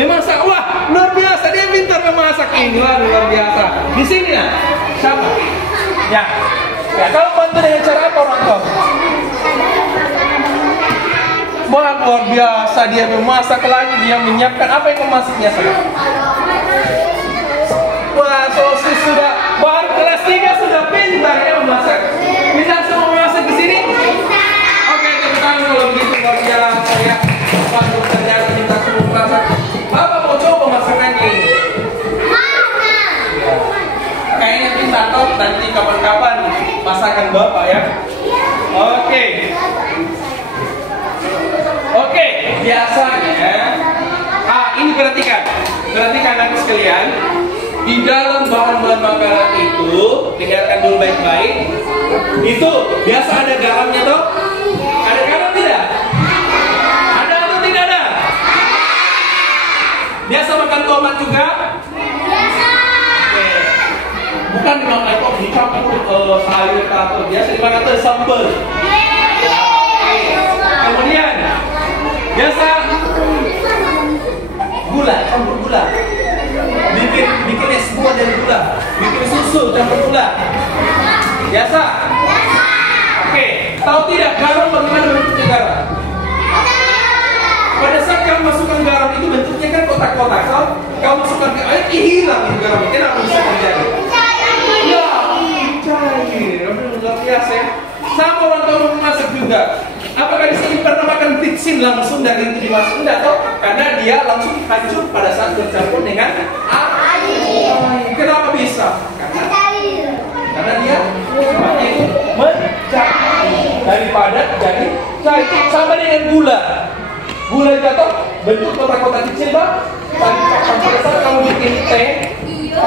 Memasak. Wah, luar biasa, dia pintar memasak ini. Luar biasa. Di sini ya. Siapa? Ya. Kalau bantu dengan cara apa orang tua? Wah, luar biasa, dia memasak lagi, dia menyiapkan apa yang memasaknya sekarang? Wah, sosis sudah baru kelas 3 sudah pintar ya memasak. Bisa semua masak di sini? Oke, teman-teman, kalau begitu luar biasa ya. Pak dokter ya, kita semua masak. Bapak mau coba masakan ini? Ya. Kayaknya pintar toh, nanti kapan-kapan masakan Bapak ya. Oke, biasanya. Ini perhatikan anak sekalian. Di dalam bahan-bahan makanan itu, dengarkan dulu baik-baik. Itu biasa ada garamnya toh? Ada garam tidak? Ada atau tidak ada? Biasa makan tomat juga? Biasa. Oke. Bukan dimakan kok dicampur sayur atau biasa dimakan sambal. Kemudian Biasa gula, campur gula. Bikin es buah dari gula. Bikin susu campur gula. Biasa? Oke. Tahu tidak garam bagaimana bentuknya garam? Pada saat kamu masukkan garam itu bentuknya kan kotak-kotak. Kalau kamu masukkan ke air, hilang itu garam. Kenapa bisa terjadi? Ya, cair. Luar biasa ya. Sama orang tua memasak juga. Apakah di sini pernah makan pitsin langsung dari itu dimasuk? Tidak toh? Karena dia langsung hancur pada saat bercampur dengan air. Kenapa bisa? Karena dia sifatnya itu mencair daripada jadi cair. Sama dengan gula. Gula jatuh bentuk kotak-kotak kecil bang. Pada saat kamu bikin teh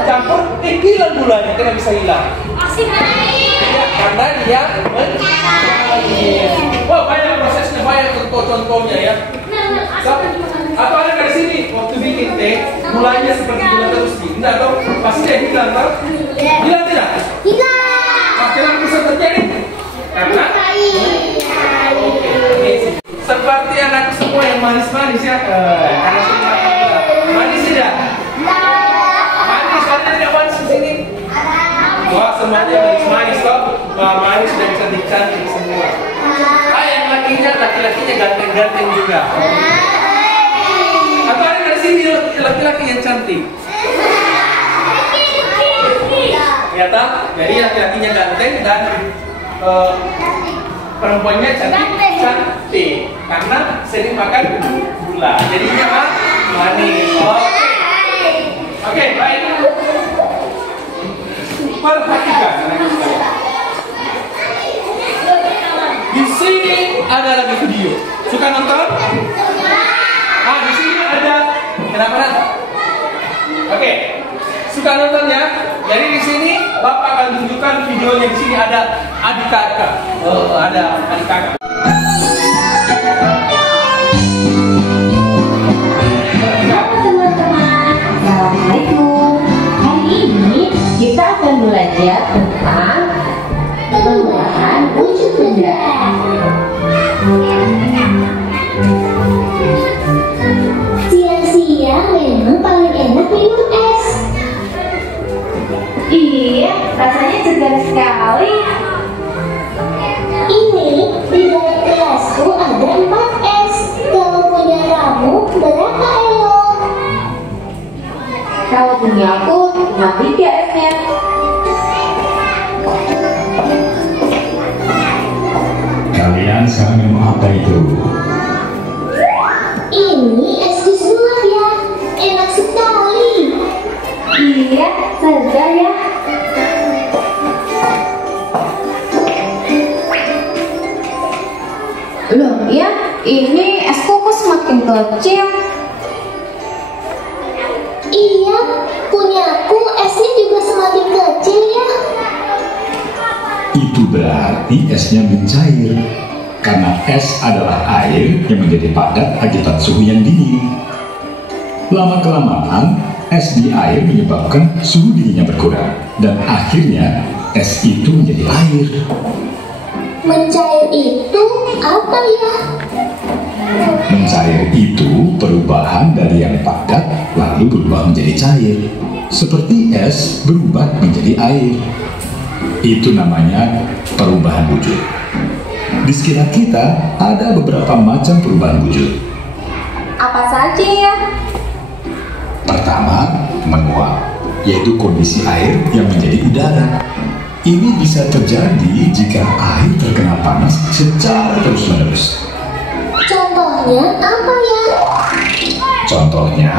campur, hilang gulanya. Kenapa bisa hilang? Ya, karena dia mencair. Wah, banyak prosesnya, banyak contoh-contohnya ya. Atau ada dari sini waktu bikin teh, gulanya seperti gula terus tidak tahu pasti dia hilang kan? Hilang tidak? Hilang. Kenapa bisa terjadi? Karena seperti anak semua yang manis-manis ya. Karena sering makan gula. Manis tidak? Manis, karena tidak manis di sini. Wah, semuanya manis-manis toh. Wah, manis dan cantik-cantik semua. Yang laki-lakinya ganteng-ganteng juga. Atau ada dari sini laki-laki yang cantik? Ya tak? Jadi laki-lakinya ganteng dan perempuannya cantik. Karena sering makan gula. Jadinya manis. Oke, baik. Perhatikan. Di sini ada lagi video. Suka nonton? Di sini ada. Kenapa? Oke. Suka nonton ya? Jadi di sini Bapak akan tunjukkan videonya. Di sini ada adik kakak. Ada adik kakak. Assalamualaikum. Hari ini kita akan belajar tentang perubahan wujud benda. Siang-siang memang paling enak minum es. Iya, rasanya segar sekali. Ini di dalam gelasku ada 4 es. Kalau punya kamu berapa elo? Kalau punya aku cuma 3 esnya. Kalian sekarang minum apa itu? Ini es jus buah ya, enak sekali. Iya, segar ya. Loh ya, ini es koko semakin kecil. Iya, punyaku esnya juga semakin kecil ya. Itu berarti esnya mencair. Karena es adalah air yang menjadi padat akibat suhu yang dingin. Lama-kelamaan, es di air menyebabkan suhu dinginnya berkurang. Dan akhirnya, es itu menjadi air. Mencair itu apa ya? Mencair itu perubahan dari yang padat lalu berubah menjadi cair. Seperti es berubah menjadi air. Itu namanya perubahan wujud. Di sekitar kita ada beberapa macam perubahan wujud. Apa saja ya? Pertama, menguap, yaitu kondisi air yang menjadi udara. Ini bisa terjadi jika air terkena panas secara terus-menerus. Contohnya apa ya? Contohnya,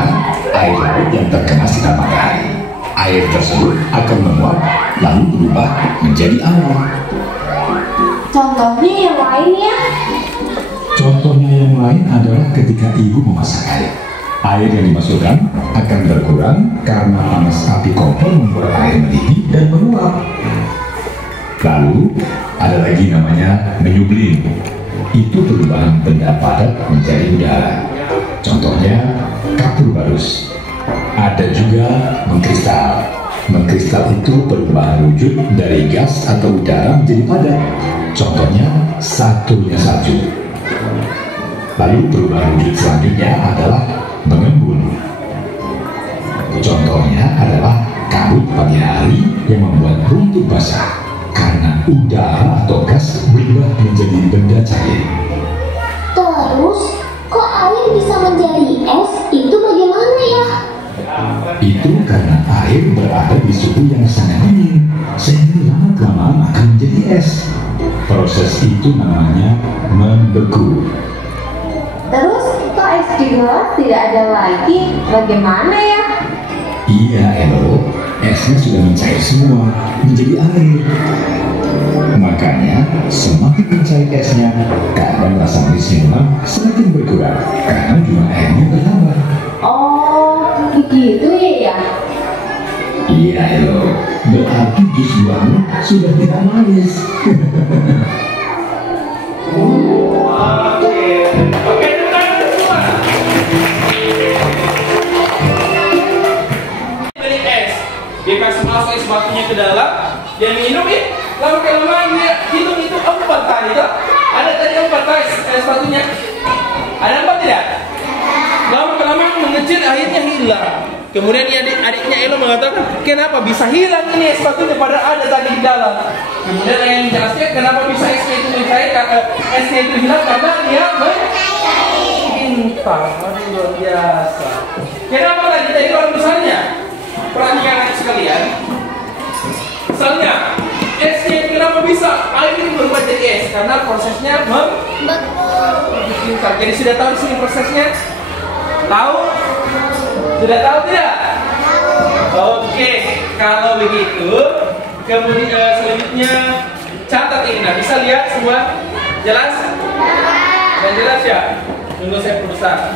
air laut yang terkena sinar matahari. Air tersebut akan menguap lalu berubah menjadi air. Contohnya yang lain ya? Contohnya yang lain adalah ketika ibu memasak air. Air yang dimasukkan akan berkurang karena panas api kompor membuat air mendidih dan menguap. Lalu, ada lagi namanya menyublim. Itu perubahan benda padat menjadi udara. Contohnya, kapur barus. Ada juga mengkristal. Mengkristal itu perubahan wujud dari gas atau udara menjadi padat. Contohnya, satunya salju. Lalu perubahan wujud selanjutnya adalah mengembun. Contohnya adalah kabut pagi hari yang membuat rumput basah karena udara atau gas berubah menjadi benda cair. Terus, kok air bisa menjadi es? Itu bagaimana ya? Itu karena air berada di suhu yang sangat dingin, sehingga lama-kelamaan akan menjadi es. Proses itu namanya membeku. Terus, kok es di bawah tidak ada lagi? Bagaimana ya? Iya, Elo, esnya sudah mencair semua menjadi air. Makanya, semakin mencair esnya, kadar rasa manis minuman semakin berkurang karena jumlah airnya bertambah. Oh, begitu ya? Iya, Elo, berarti jus buahmu sudah tidak manis. Oke, dengar semua. Dari es, dia kasih masuk es batunya ke dalam, dia minum ya. Lalu kelamaan dia hitung itu 4 tadi tuh. Ada tadi 4 es batunya. Ada 4 tidak? Lama kelamaan mengecil akhirnya hilang. Kemudian adiknya Elo mengatakan, kenapa bisa hilang ini es batunya padahal ada tadi di dalam. Kemudian yang menjelaskan kenapa bisa esnya itu mencair, esnya itu hilang karena dia pintar. Aduh, luar biasa. Kenapa tadi kalau misalnya perhatikan anak sekalian, misalnya esnya kenapa bisa air ini berubah jadi es? Karena prosesnya pintar. Jadi sudah tahu di sini prosesnya? Tahu? Sudah tahu tidak? Oke, kalau begitu, kemudian selanjutnya catat ini. Nah, bisa lihat semua? Jelas? Dan jelas ya? Tunggu saya perusahaan.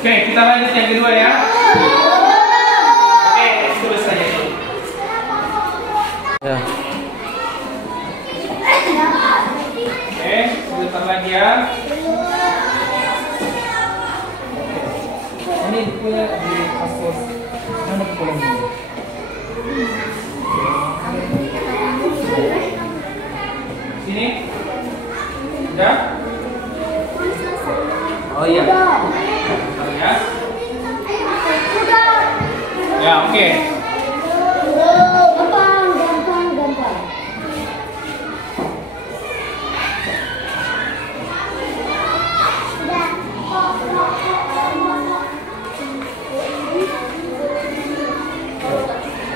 Oke, kita lanjut yang kedua ya. Oke, tulis saja itu. Ya. Oke, sebentar lagi ya. Ini punya di kasus mana pulang ini? Sini. Udah? Oh iya. Ya. Ya, oke. Gampang.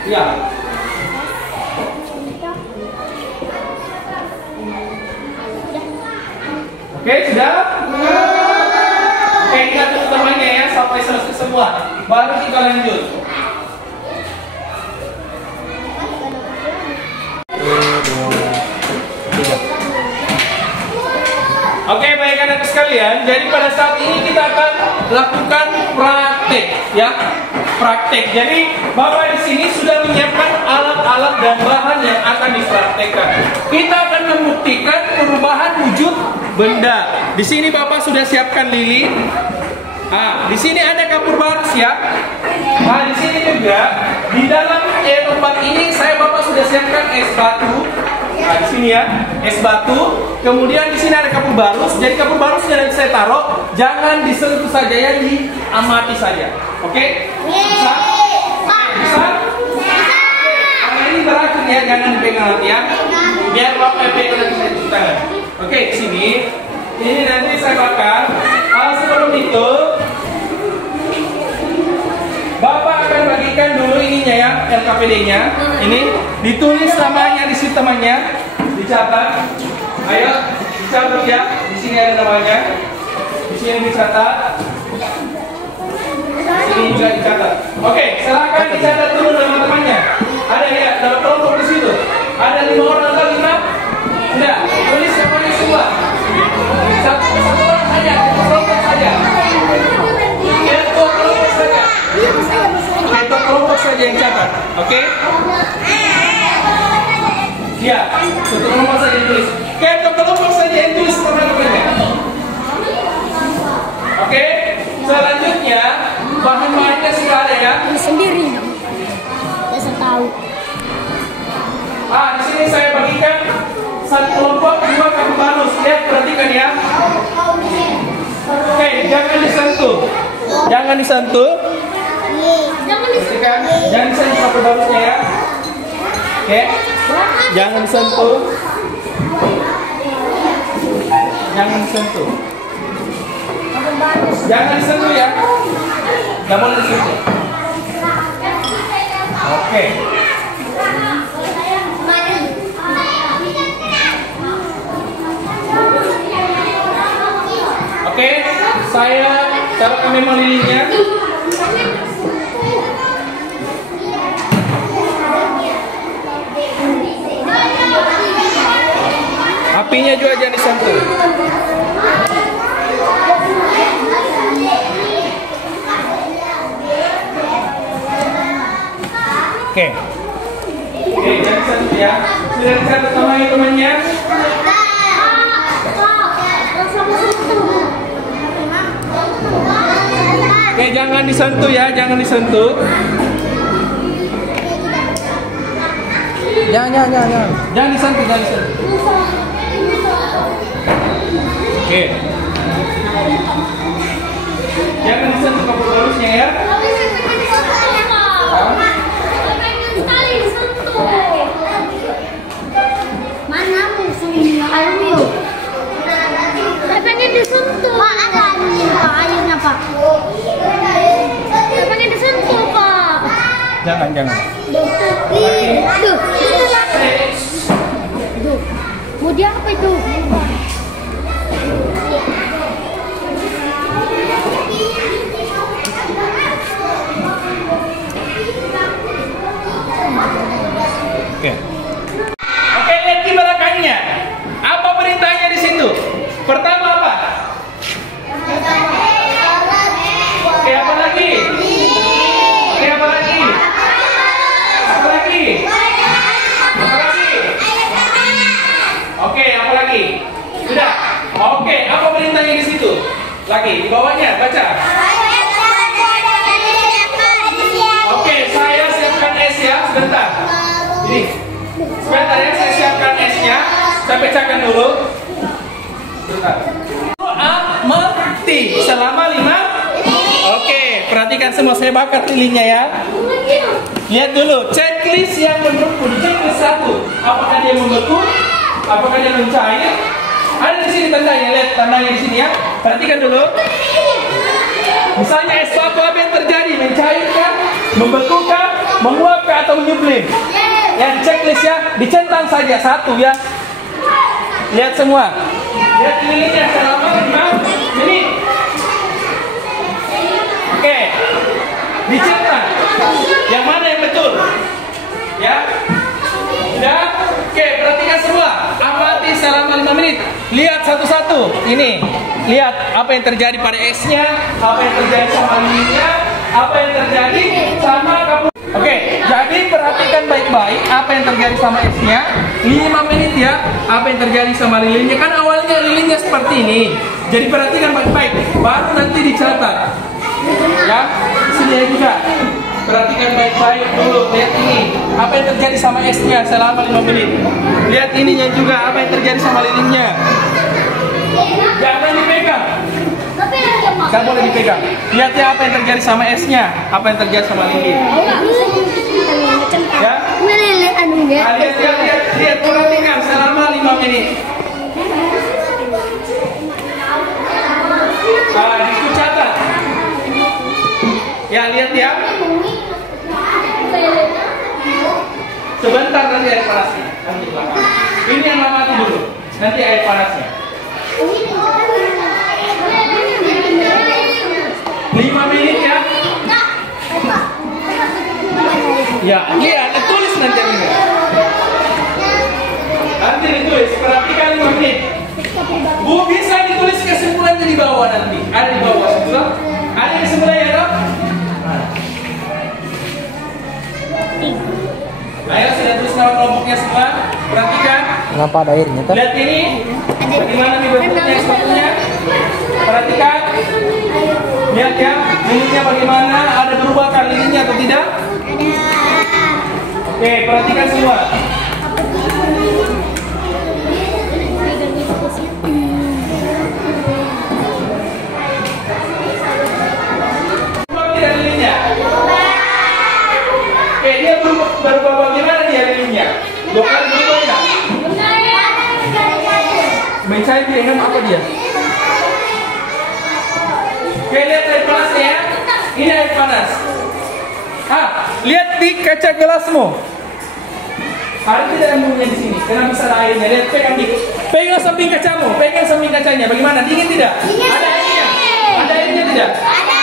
Ya. Oke, sudah? Oke, kita tutup temannya ya sampai selesai semua. Baru kita lanjut. Oke, baik anak sekalian. Jadi pada saat ini kita akan lakukan praktek, ya. Praktek. Jadi Bapak di sini sudah menyiapkan alat-alat dan bahan yang akan dipraktekkan. benda. Di sini Bapak sudah siapkan lilin. Di sini ada kapur barus ya. Di sini juga di dalam tempat ini Bapak sudah siapkan es batu. Di sini ya, es batu. Kemudian di sini ada kapur barus. Jadi kapur barusnya nanti saya taruh, jangan disentuh saja ya, diamati saja. Oke? Bisa? Bisa? Karena ini beracun ya, jangan dipegang nanti ya. Biar Bapak pegang nanti saya cuci tangan. Oke, di sini. Ini nanti saya bakar. Sebelum itu, Bapak akan bagikan dulu ininya ya, LKPD-nya. Ini ditulis namanya di situ temannya, dicatat. Ayo, dicatat ya. Di sini ada namanya. Di sini dicatat. Di sini juga dicatat. Oke, silakan dicatat dulu nama temannya. Ada ya, dalam kelompok di situ. Ada 5 orang atau 5? Sudah, tulis namanya semua. Satu orang saja, kelompok saja. Ketua kelompok saja yang catat, oke? Ya, ketua kelompok saja yang tulis. Ketua kelompok saja yang tulis teman-temannya. Oke, selanjutnya bahan-bahannya sudah ada ya? Sendiri. Saya tahu. Di sini saya bagikan satu kelompok 2 kapur barus. Lihat, perhatikan ya. Oke, jangan disentuh. Jangan disentuh. Jangan disentuh kapur barusnya ya. Oke. Jangan disentuh. Jangan disentuh. Jangan disentuh ya. Jangan boleh disentuh. Oke. Oke, saya taruhkan memang lilinnya. Apinya juga jangan disentuh. Oke, jangan disentuh ya. Sudah dicatat sama temannya. Oke, jangan disentuh ya, jangan disentuh. Jangan disentuh, jangan disentuh. Oke. Jangan disentuh kapur barusnya ya. Mana musuhnya? Ayo. Saya pengen disentuh. Pak, ada airnya Pak. Saya pengen disentuh Pak. Jangan. Duh. Mau dia apa itu? Oke, lihat di belakangnya. Apa perintahnya di situ? Pertama apa? Oke, apa lagi? Oke, apa lagi? Apa lagi? Apa lagi? Oke, apa lagi? Sudah. Oke, apa perintahnya di situ? Lagi, di bawahnya, baca. Oke, saya siapkan es ya, sebentar. Ini. Sebentar ya, saya siapkan esnya. Saya pecahkan dulu. Sebentar. Amati selama 5. Oke, perhatikan semua, saya bakar lilinnya ya. Lihat dulu, checklist yang membeku. Checklist 1, apakah dia membeku? Apakah dia mencair? Ada di sini tandanya, lihat tandanya di sini ya. Perhatikan dulu. Misalnya es batu, apa yang terjadi? Mencairkah, membekukah, menguapkah atau menyublim? Ya, checklist ya, dicentang saja 1 ya. Lihat semua. Lihat lilinnya selama 5 menit. Oke, dicentang. Yang mana yang betul? Ya, sudah. Oke, perhatikan semua. Amati selama 5 menit. Lihat satu-satu. Ini, lihat apa yang terjadi pada esnya, apa yang terjadi sama lilinnya, apa yang terjadi sama kapur. Oke, jadi perhatikan baik-baik apa yang terjadi sama S-nya. 5 menit ya, apa yang terjadi sama lilinnya. Kan awalnya lilinnya seperti ini. Jadi perhatikan baik-baik, baru nanti dicatat. Ya, sini ya juga. Perhatikan baik-baik dulu, lihat ini. Apa yang terjadi sama S-nya selama 5 menit. Lihat ininya juga, apa yang terjadi sama lilinnya. Jangan dipegang. Gak boleh dipegang. Lihat ya apa yang terjadi sama S-nya, apa yang terjadi sama lilin. Ya. Lihat, perhatikan selama 5 menit. Itu catat. Ya, lihat ya. Sebentar nanti air panasnya. Nanti belakang. Ini yang lama dulu. Nanti air panasnya. 5 menit ya. Ya, iya, tulis nanti ini. Nanti ditulis, perhatikan 5 menit. Bu, bisa ditulis kesimpulannya di bawah nanti. Ada di bawah, betul? Ada kesimpulannya, dok? Ayo, sudah tulis nama kelompoknya semua. Perhatikan. Kenapa ada airnya, Teh? Lihat ini. Bagaimana nih bentuknya, sepatunya? Perhatikan. Lihat ya, lilinnya bagaimana? Ada berubah kan lilinnya atau tidak? Oke, perhatikan semua. Tidak lilinnya? Oke, dia berubah bagaimana dia lilinnya? 2 kali berubah ya? Mencair dia, apa dia? Oke, lihat air panasnya ya. Ini air panas. Lihat di kaca gelasmu. Ada tidak yang bunyinya di sini? Kenapa bisa ada airnya? Lihat, pegang dikit. Pegang samping kacamu, pegang samping kacanya. Bagaimana? Dingin tidak? Ada airnya? Ada airnya tidak? Ada.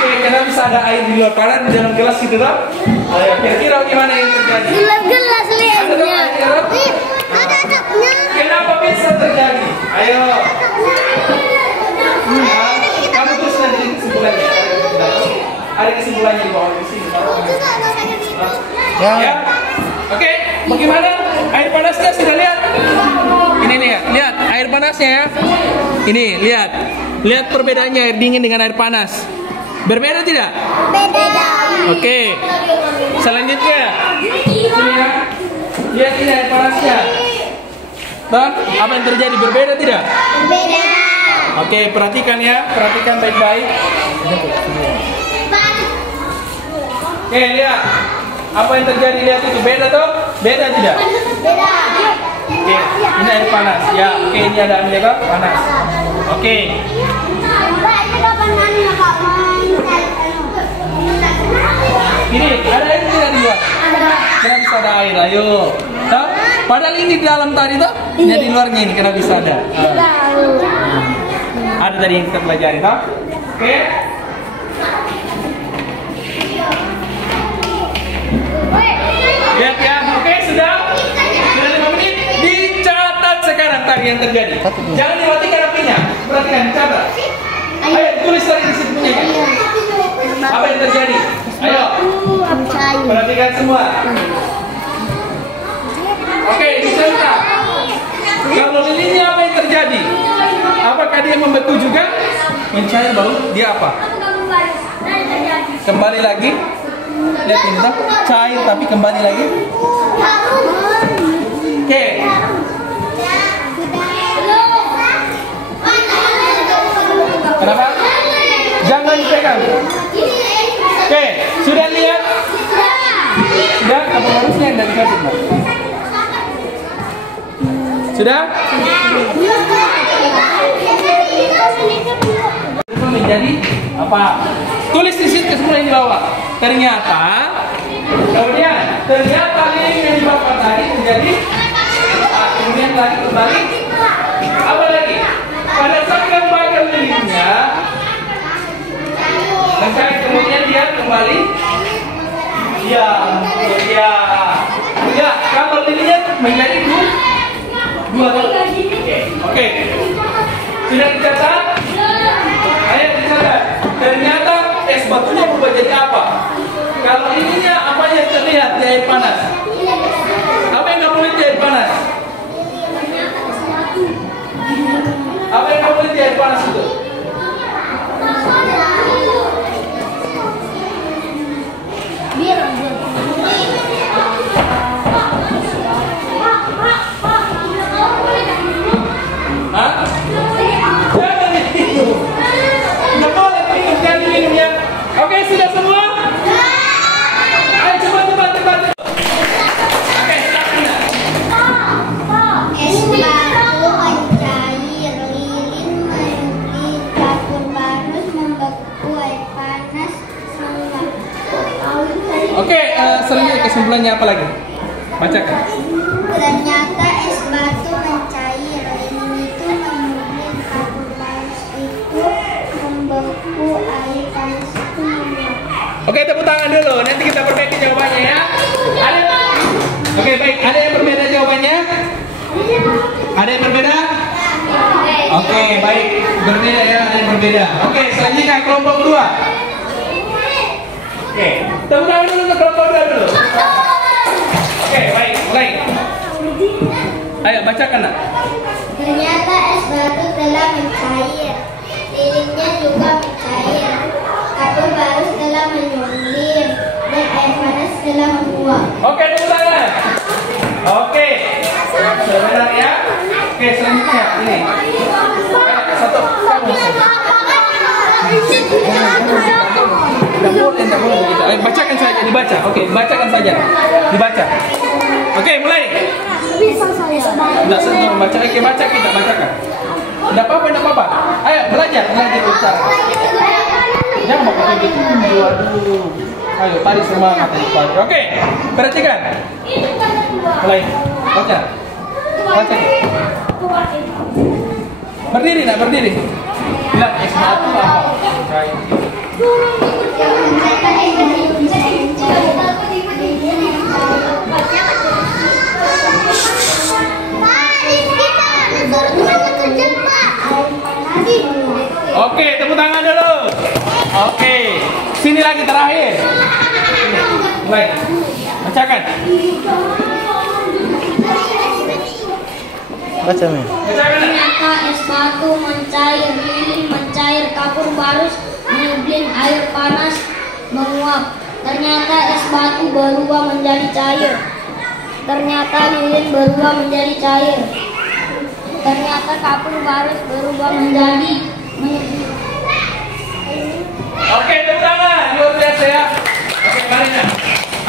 Oke, kenapa bisa ada air di luar? Padahal di dalam gelas gitu dong. Ayo, kira-kira bagaimana yang terjadi? Di dalam gelas lihatnya. Kenapa bisa terjadi? Ayo. Kamu terus nanti kesimpulannya. Ada kesimpulannya di bawah di sini. Ya. Oke, bagaimana? Air panasnya sudah lihat? Ini nih, lihat air panasnya ya. Ini, lihat. Lihat perbedaannya air dingin dengan air panas. Berbeda tidak? Beda. Oke. Selanjutnya. Sini ya. Lihat ini air panasnya. Bang, apa yang terjadi? Berbeda tidak? Beda. Oke, perhatikan ya, perhatikan baik-baik. Oke, lihat. Apa yang terjadi? Lihat itu beda toh? Beda tidak? Beda. Oke, ini air panas. Ya, oke ini ada air panas. Oke. Ini ada air tidak di luar? Kenapa bisa ada air? Ayo. Toh? Padahal ini di dalam tadi toh? Ini di luarnya ini kenapa bisa ada? Ada tadi yang kita pelajari toh? Oke. Lihat ya, oke sudah 5 menit. Dicatat sekarang tadi yang terjadi. Jangan dimatikan apinya. Perhatikan, dicatat. Ayo tulis tadi di situ punya. Apa yang terjadi? Ayo. Perhatikan semua. Oke, dicatat. Kalau lilinnya apa yang terjadi? Apakah dia membeku juga? Mencair bau, dia apa? Kembali lagi. Lihat ini tuh, cair tapi kembali lagi. Oke. Kenapa? Jangan dipegang. Oke, sudah lihat? Sudah, kamu harusnya yang dari satu. Sudah? Menjadi apa? Tulis di situ semua yang di bawah. Ternyata lilin yang dibakar tadi menjadi kemudian lagi kembali. Apa lagi? Pada saat kita membakar lilinnya, dan kemudian dia kembali. Ya, kalau lilinnya menjadi dua kali. Oke. Sudah dicatat? Ayo dicatat. Ternyata es batunya berubah jadi apa? Kalau ininya apa panas? Apa yang nggak boleh di air panas? Apa yang nggak boleh di air panas itu? Hah? Jangan diminum. Nggak boleh minum, jangan diminum ya. Oke, sudah semua? Ayo cepat. Oke, silakan. Es batu mencair, lilin mendidih, kapur barus membeku, air panas mengalir. Oke, selanjutnya kesimpulannya apa lagi? Bacakan. Ternyata es batu mencair, lilin itu mendidih, kapur barus itu membeku, air panas itu mengalir. Oke, tepuk tangan dulu. Nanti kita perbaiki jawabannya ya. Oke, baik. Ada yang berbeda jawabannya? Ada yang berbeda? Oke, baik. Berbeda ya, ada yang berbeda. Oke, selanjutnya kelompok 2. Oke, tepuk tangan dulu untuk kelompok 2 dulu. Oke, baik. Mulai. Ayo, bacakan nak. Ternyata es batu telah mencair, lilinnya juga mencair, kapur barus telah menyemblir, dan air panas telah menguap. Oke, tepuk tangan. Oke, sudah benar ya. Oke, selanjutnya ini. Satu, kamu. Tidak boleh begitu. Ayo, bacakan saja, dibaca. Oke, bacakan saja. Dibaca. Oke, mulai. Tidak sentuh membaca. Oke, baca kita, bacakan. Tidak apa-apa. Ayo, belajar bicara. Jangan bawa gitu. Waduh. Ayo, tarik semangat. Oke, perhatikan. Mulai. Baca. Berdiri, nak berdiri. Bilang es batu apa? Oke, tepuk tangan dulu. Oke, sini lagi terakhir. Mulai. Bacakan. Baca nih. Ternyata es batu mencair, lilin mencair, kapur barus menyemblir, air panas menguap. Ternyata es batu berubah menjadi cair. Ternyata lilin berubah menjadi cair. Ternyata kapur barus berubah menjadi menyemblir. Oke, tepuk tangan. Luar biasa ya. Oke, mari nak.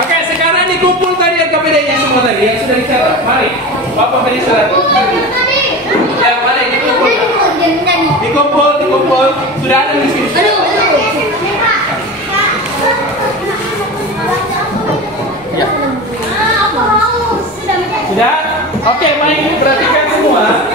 Oke, sekarang dikumpul tadi LKPD-nya semua tadi yang sudah dicatat. Mari. Bapak tadi surat. Ya, mari dikumpul. Dikumpul. Sudah ada di sini. Ya. Sudah? Oke, mari perhatikan semua.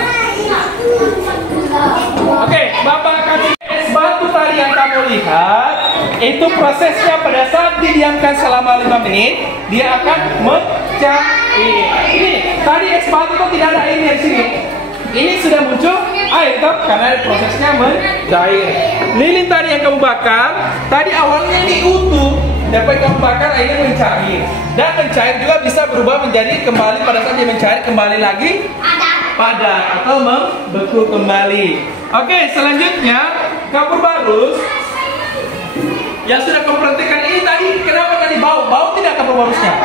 Oke, Bapak kasih es batu tadi yang kamu lihat. Itu prosesnya pada saat didiamkan selama 5 menit, dia akan mencair. Ini tadi es batu itu tidak ada airnya di sini. Ini sudah muncul air karena prosesnya mencair. Lilin tadi yang kamu bakar, tadi awalnya ini utuh, dapat kamu bakar airnya mencair. Dan mencair juga bisa berubah menjadi kembali pada saat dia mencair kembali lagi padat atau membeku kembali. Oke, selanjutnya kapur barus. Yang sudah kamu perhatikan ini tadi, kenapa tadi bau? Bau tidak kapur barusnya?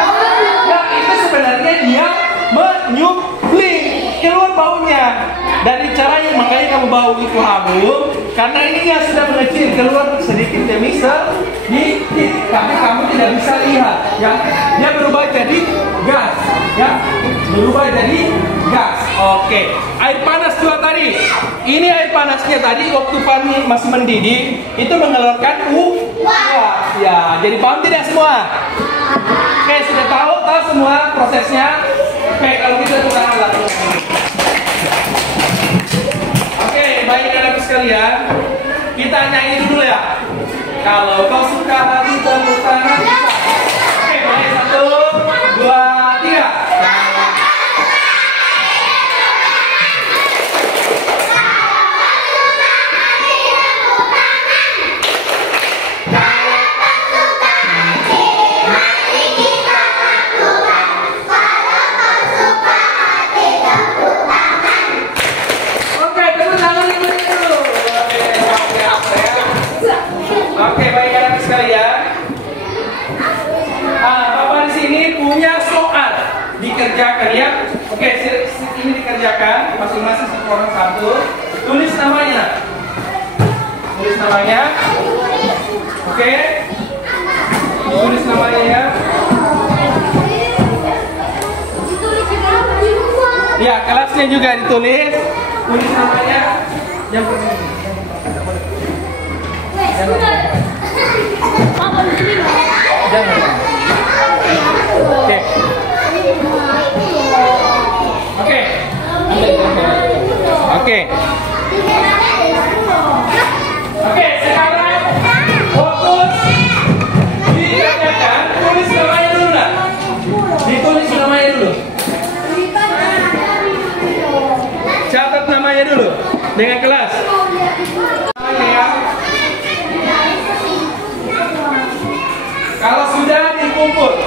Nah, itu sebenarnya dia menyupling keluar baunya. Dari caranya makanya kamu bau itu harum, karena ininya sudah mengecil keluar sedikit demi sedikit, tapi kamu tidak bisa lihat. Ya, dia berubah jadi gas. Ya, berubah jadi gas. Oke, air panas juga tadi. Ini air panasnya tadi waktu pani masih mendidih itu mengeluarkan uap. Ya, jadi paham tidak semua? Oke, sudah tahu semua prosesnya. Oke, kalau gitu kita langsung. Oke, baik anak sekalian, kita nyanyi dulu ya. Kalau kau suka hati tepuk tangan. Oke, baik 1, 2, 3. Kalau kau suka hati, mari kita lakukan. dikerjakan ya. Oke, ini dikerjakan masing-masing satu orang satu. Tulis namanya. Tulis namanya. Oke. Tulis namanya ya. Ya, kelasnya juga ditulis. Tulis namanya. Yang penting. Jangan. Oke. Oke. Oke. Oke, sekarang fokus dikerjakan. Tulis namanya dulu lah. Ditulis namanya dulu. Catat namanya dulu dengan kelas. Kalau sudah dikumpul,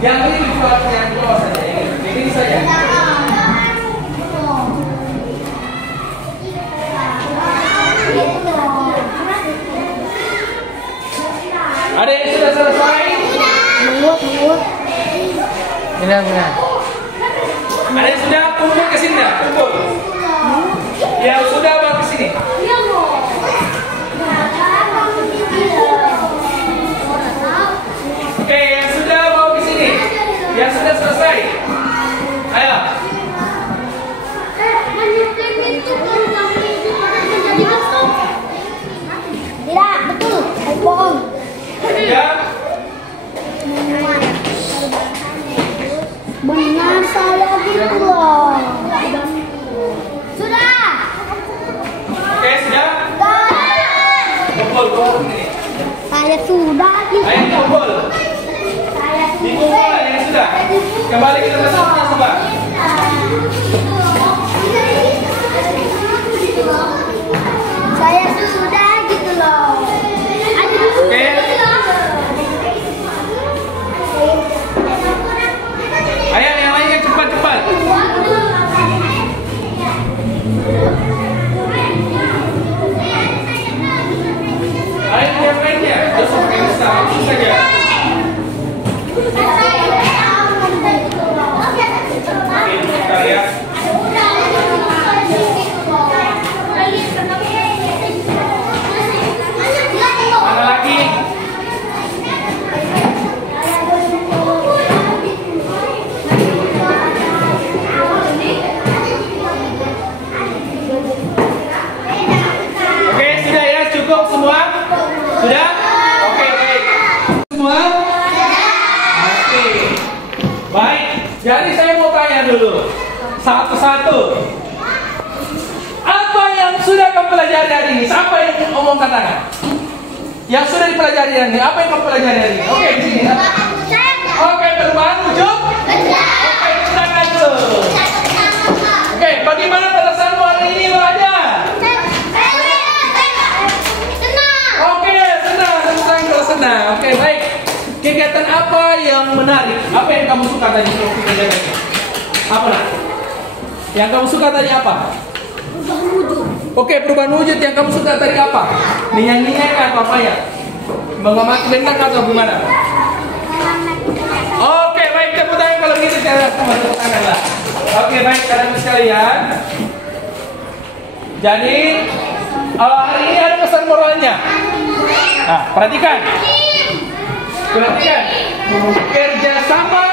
yang ini dibuat yang di bawah saja, ini saja. Ada yang sudah selesai? Benar. Ada yang sudah kumpul ke sini? Kumpul. Yang sudah bawa ke sini. Oke, yang sudah bawa ke sini. Yang sudah selesai. Ayo. Tidak, betul. Bohong. Ya. Benar saya gitu loh. Sudah. Oke, sudah. Kumpul ini. Saya sudah gitu. Ayo kumpul. Dikumpul yang sudah. Kembali kita ke sana coba. Saya sudah gitu loh. Oke. Ayo yang lainnya cepat-cepat. Ayo yang lainnya. Terus pakai bisa, langsung saja. Oke, sebentar ya. Mana lagi? Oke, sudah ya, cukup semua? Sudah? Oke, baik. Semua? Oke. Baik, jadi saya mau tanya dulu. Satu-satu. Apa yang sudah kamu pelajari hari ini? Siapa yang ngomong katakan? Yang sudah dipelajari hari ini, apa yang kamu pelajari hari ini? Oke, di sini. Oke, perubahan wujud? Oke, tangan dulu. Oke, bagaimana perasaanmu hari ini belajar? Oke, senang. Oke, baik. Kegiatan apa yang menarik? Apa yang kamu suka tadi waktu kegiatan ini? Apa nak? Yang kamu suka tadi apa? Oke, perubahan wujud yang kamu suka tadi apa? Nyanyi-nyanyi atau apa ya? Mengamati bentang atau gimana? Oke, baik, tepuk tangan kalau gitu cara tepuk tangan lah. Oke, baik, anak-anak sekalian. Jadi hari ini ada pesan moralnya. Nah, perhatikan. Kerjasama.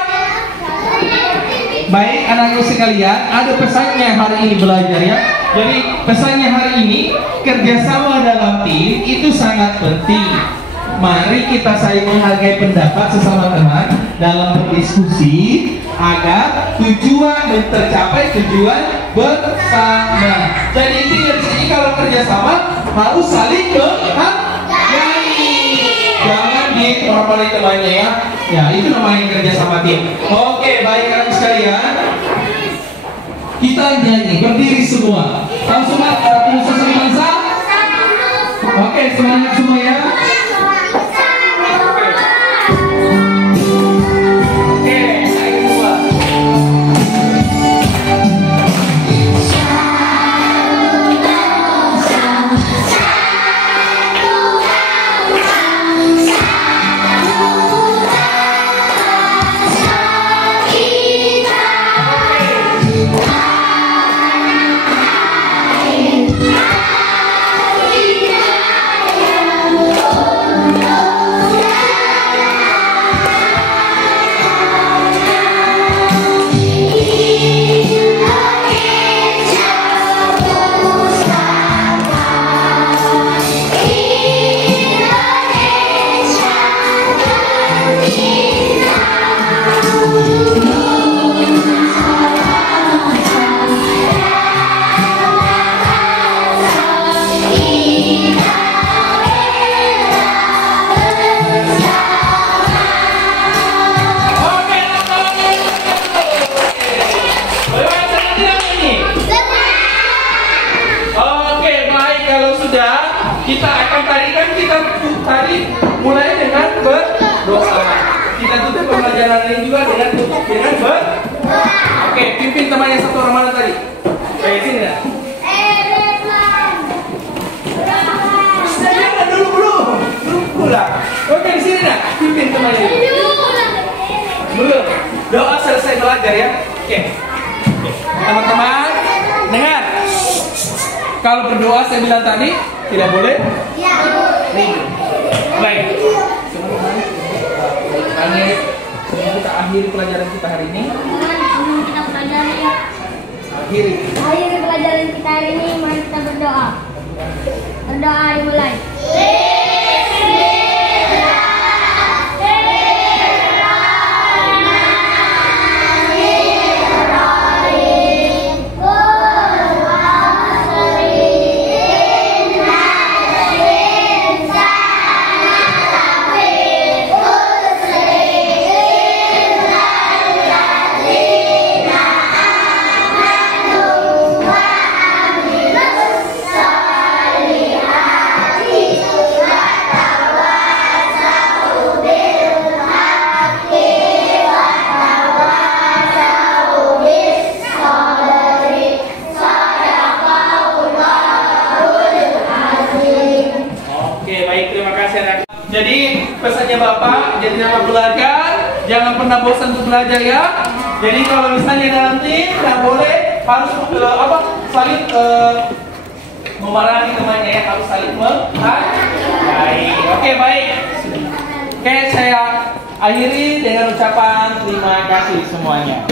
Baik, anak-anak sekalian, ada pesannya hari ini belajar ya. Jadi pesannya hari ini, kerjasama dalam tim itu sangat penting. Mari kita saling menghargai pendapat sesama teman dalam berdiskusi agar tujuan dan tercapai tujuan bersama. Jadi intinya di sini kalau kerjasama harus saling menghargai. Jangan ditromoli temannya ya. Ya itu namanya kerjasama tim. Oke, baik anak sekalian. Kita nyanyi berdiri semua. Langsung usaha bangsa. Oke, semangat semua ya. Satu ini juga dengan tutup dengan berdoa. Oke, pimpin teman yang satu orang mana tadi? Kayak sini ya. Jangan dulu lah. Oke, di sini nak. Pimpin temannya. Belum. Doa selesai belajar ya. Oke. Teman-teman, dengar. Kalau berdoa saya bilang tadi tidak boleh. Baik. Kita akhiri pelajaran kita hari ini. Kita pelajari ya. Akhiri pelajaran kita hari ini. Mari kita berdoa. Berdoa dimulai. Jadi pesannya Bapak, jadi jangan belajar, jangan pernah bosan untuk belajar ya. Jadi kalau misalnya dalam tim, nggak boleh harus saling memarahi temannya ya, harus saling menghargai. Oke, baik. Oke, saya akhiri dengan ucapan terima kasih semuanya.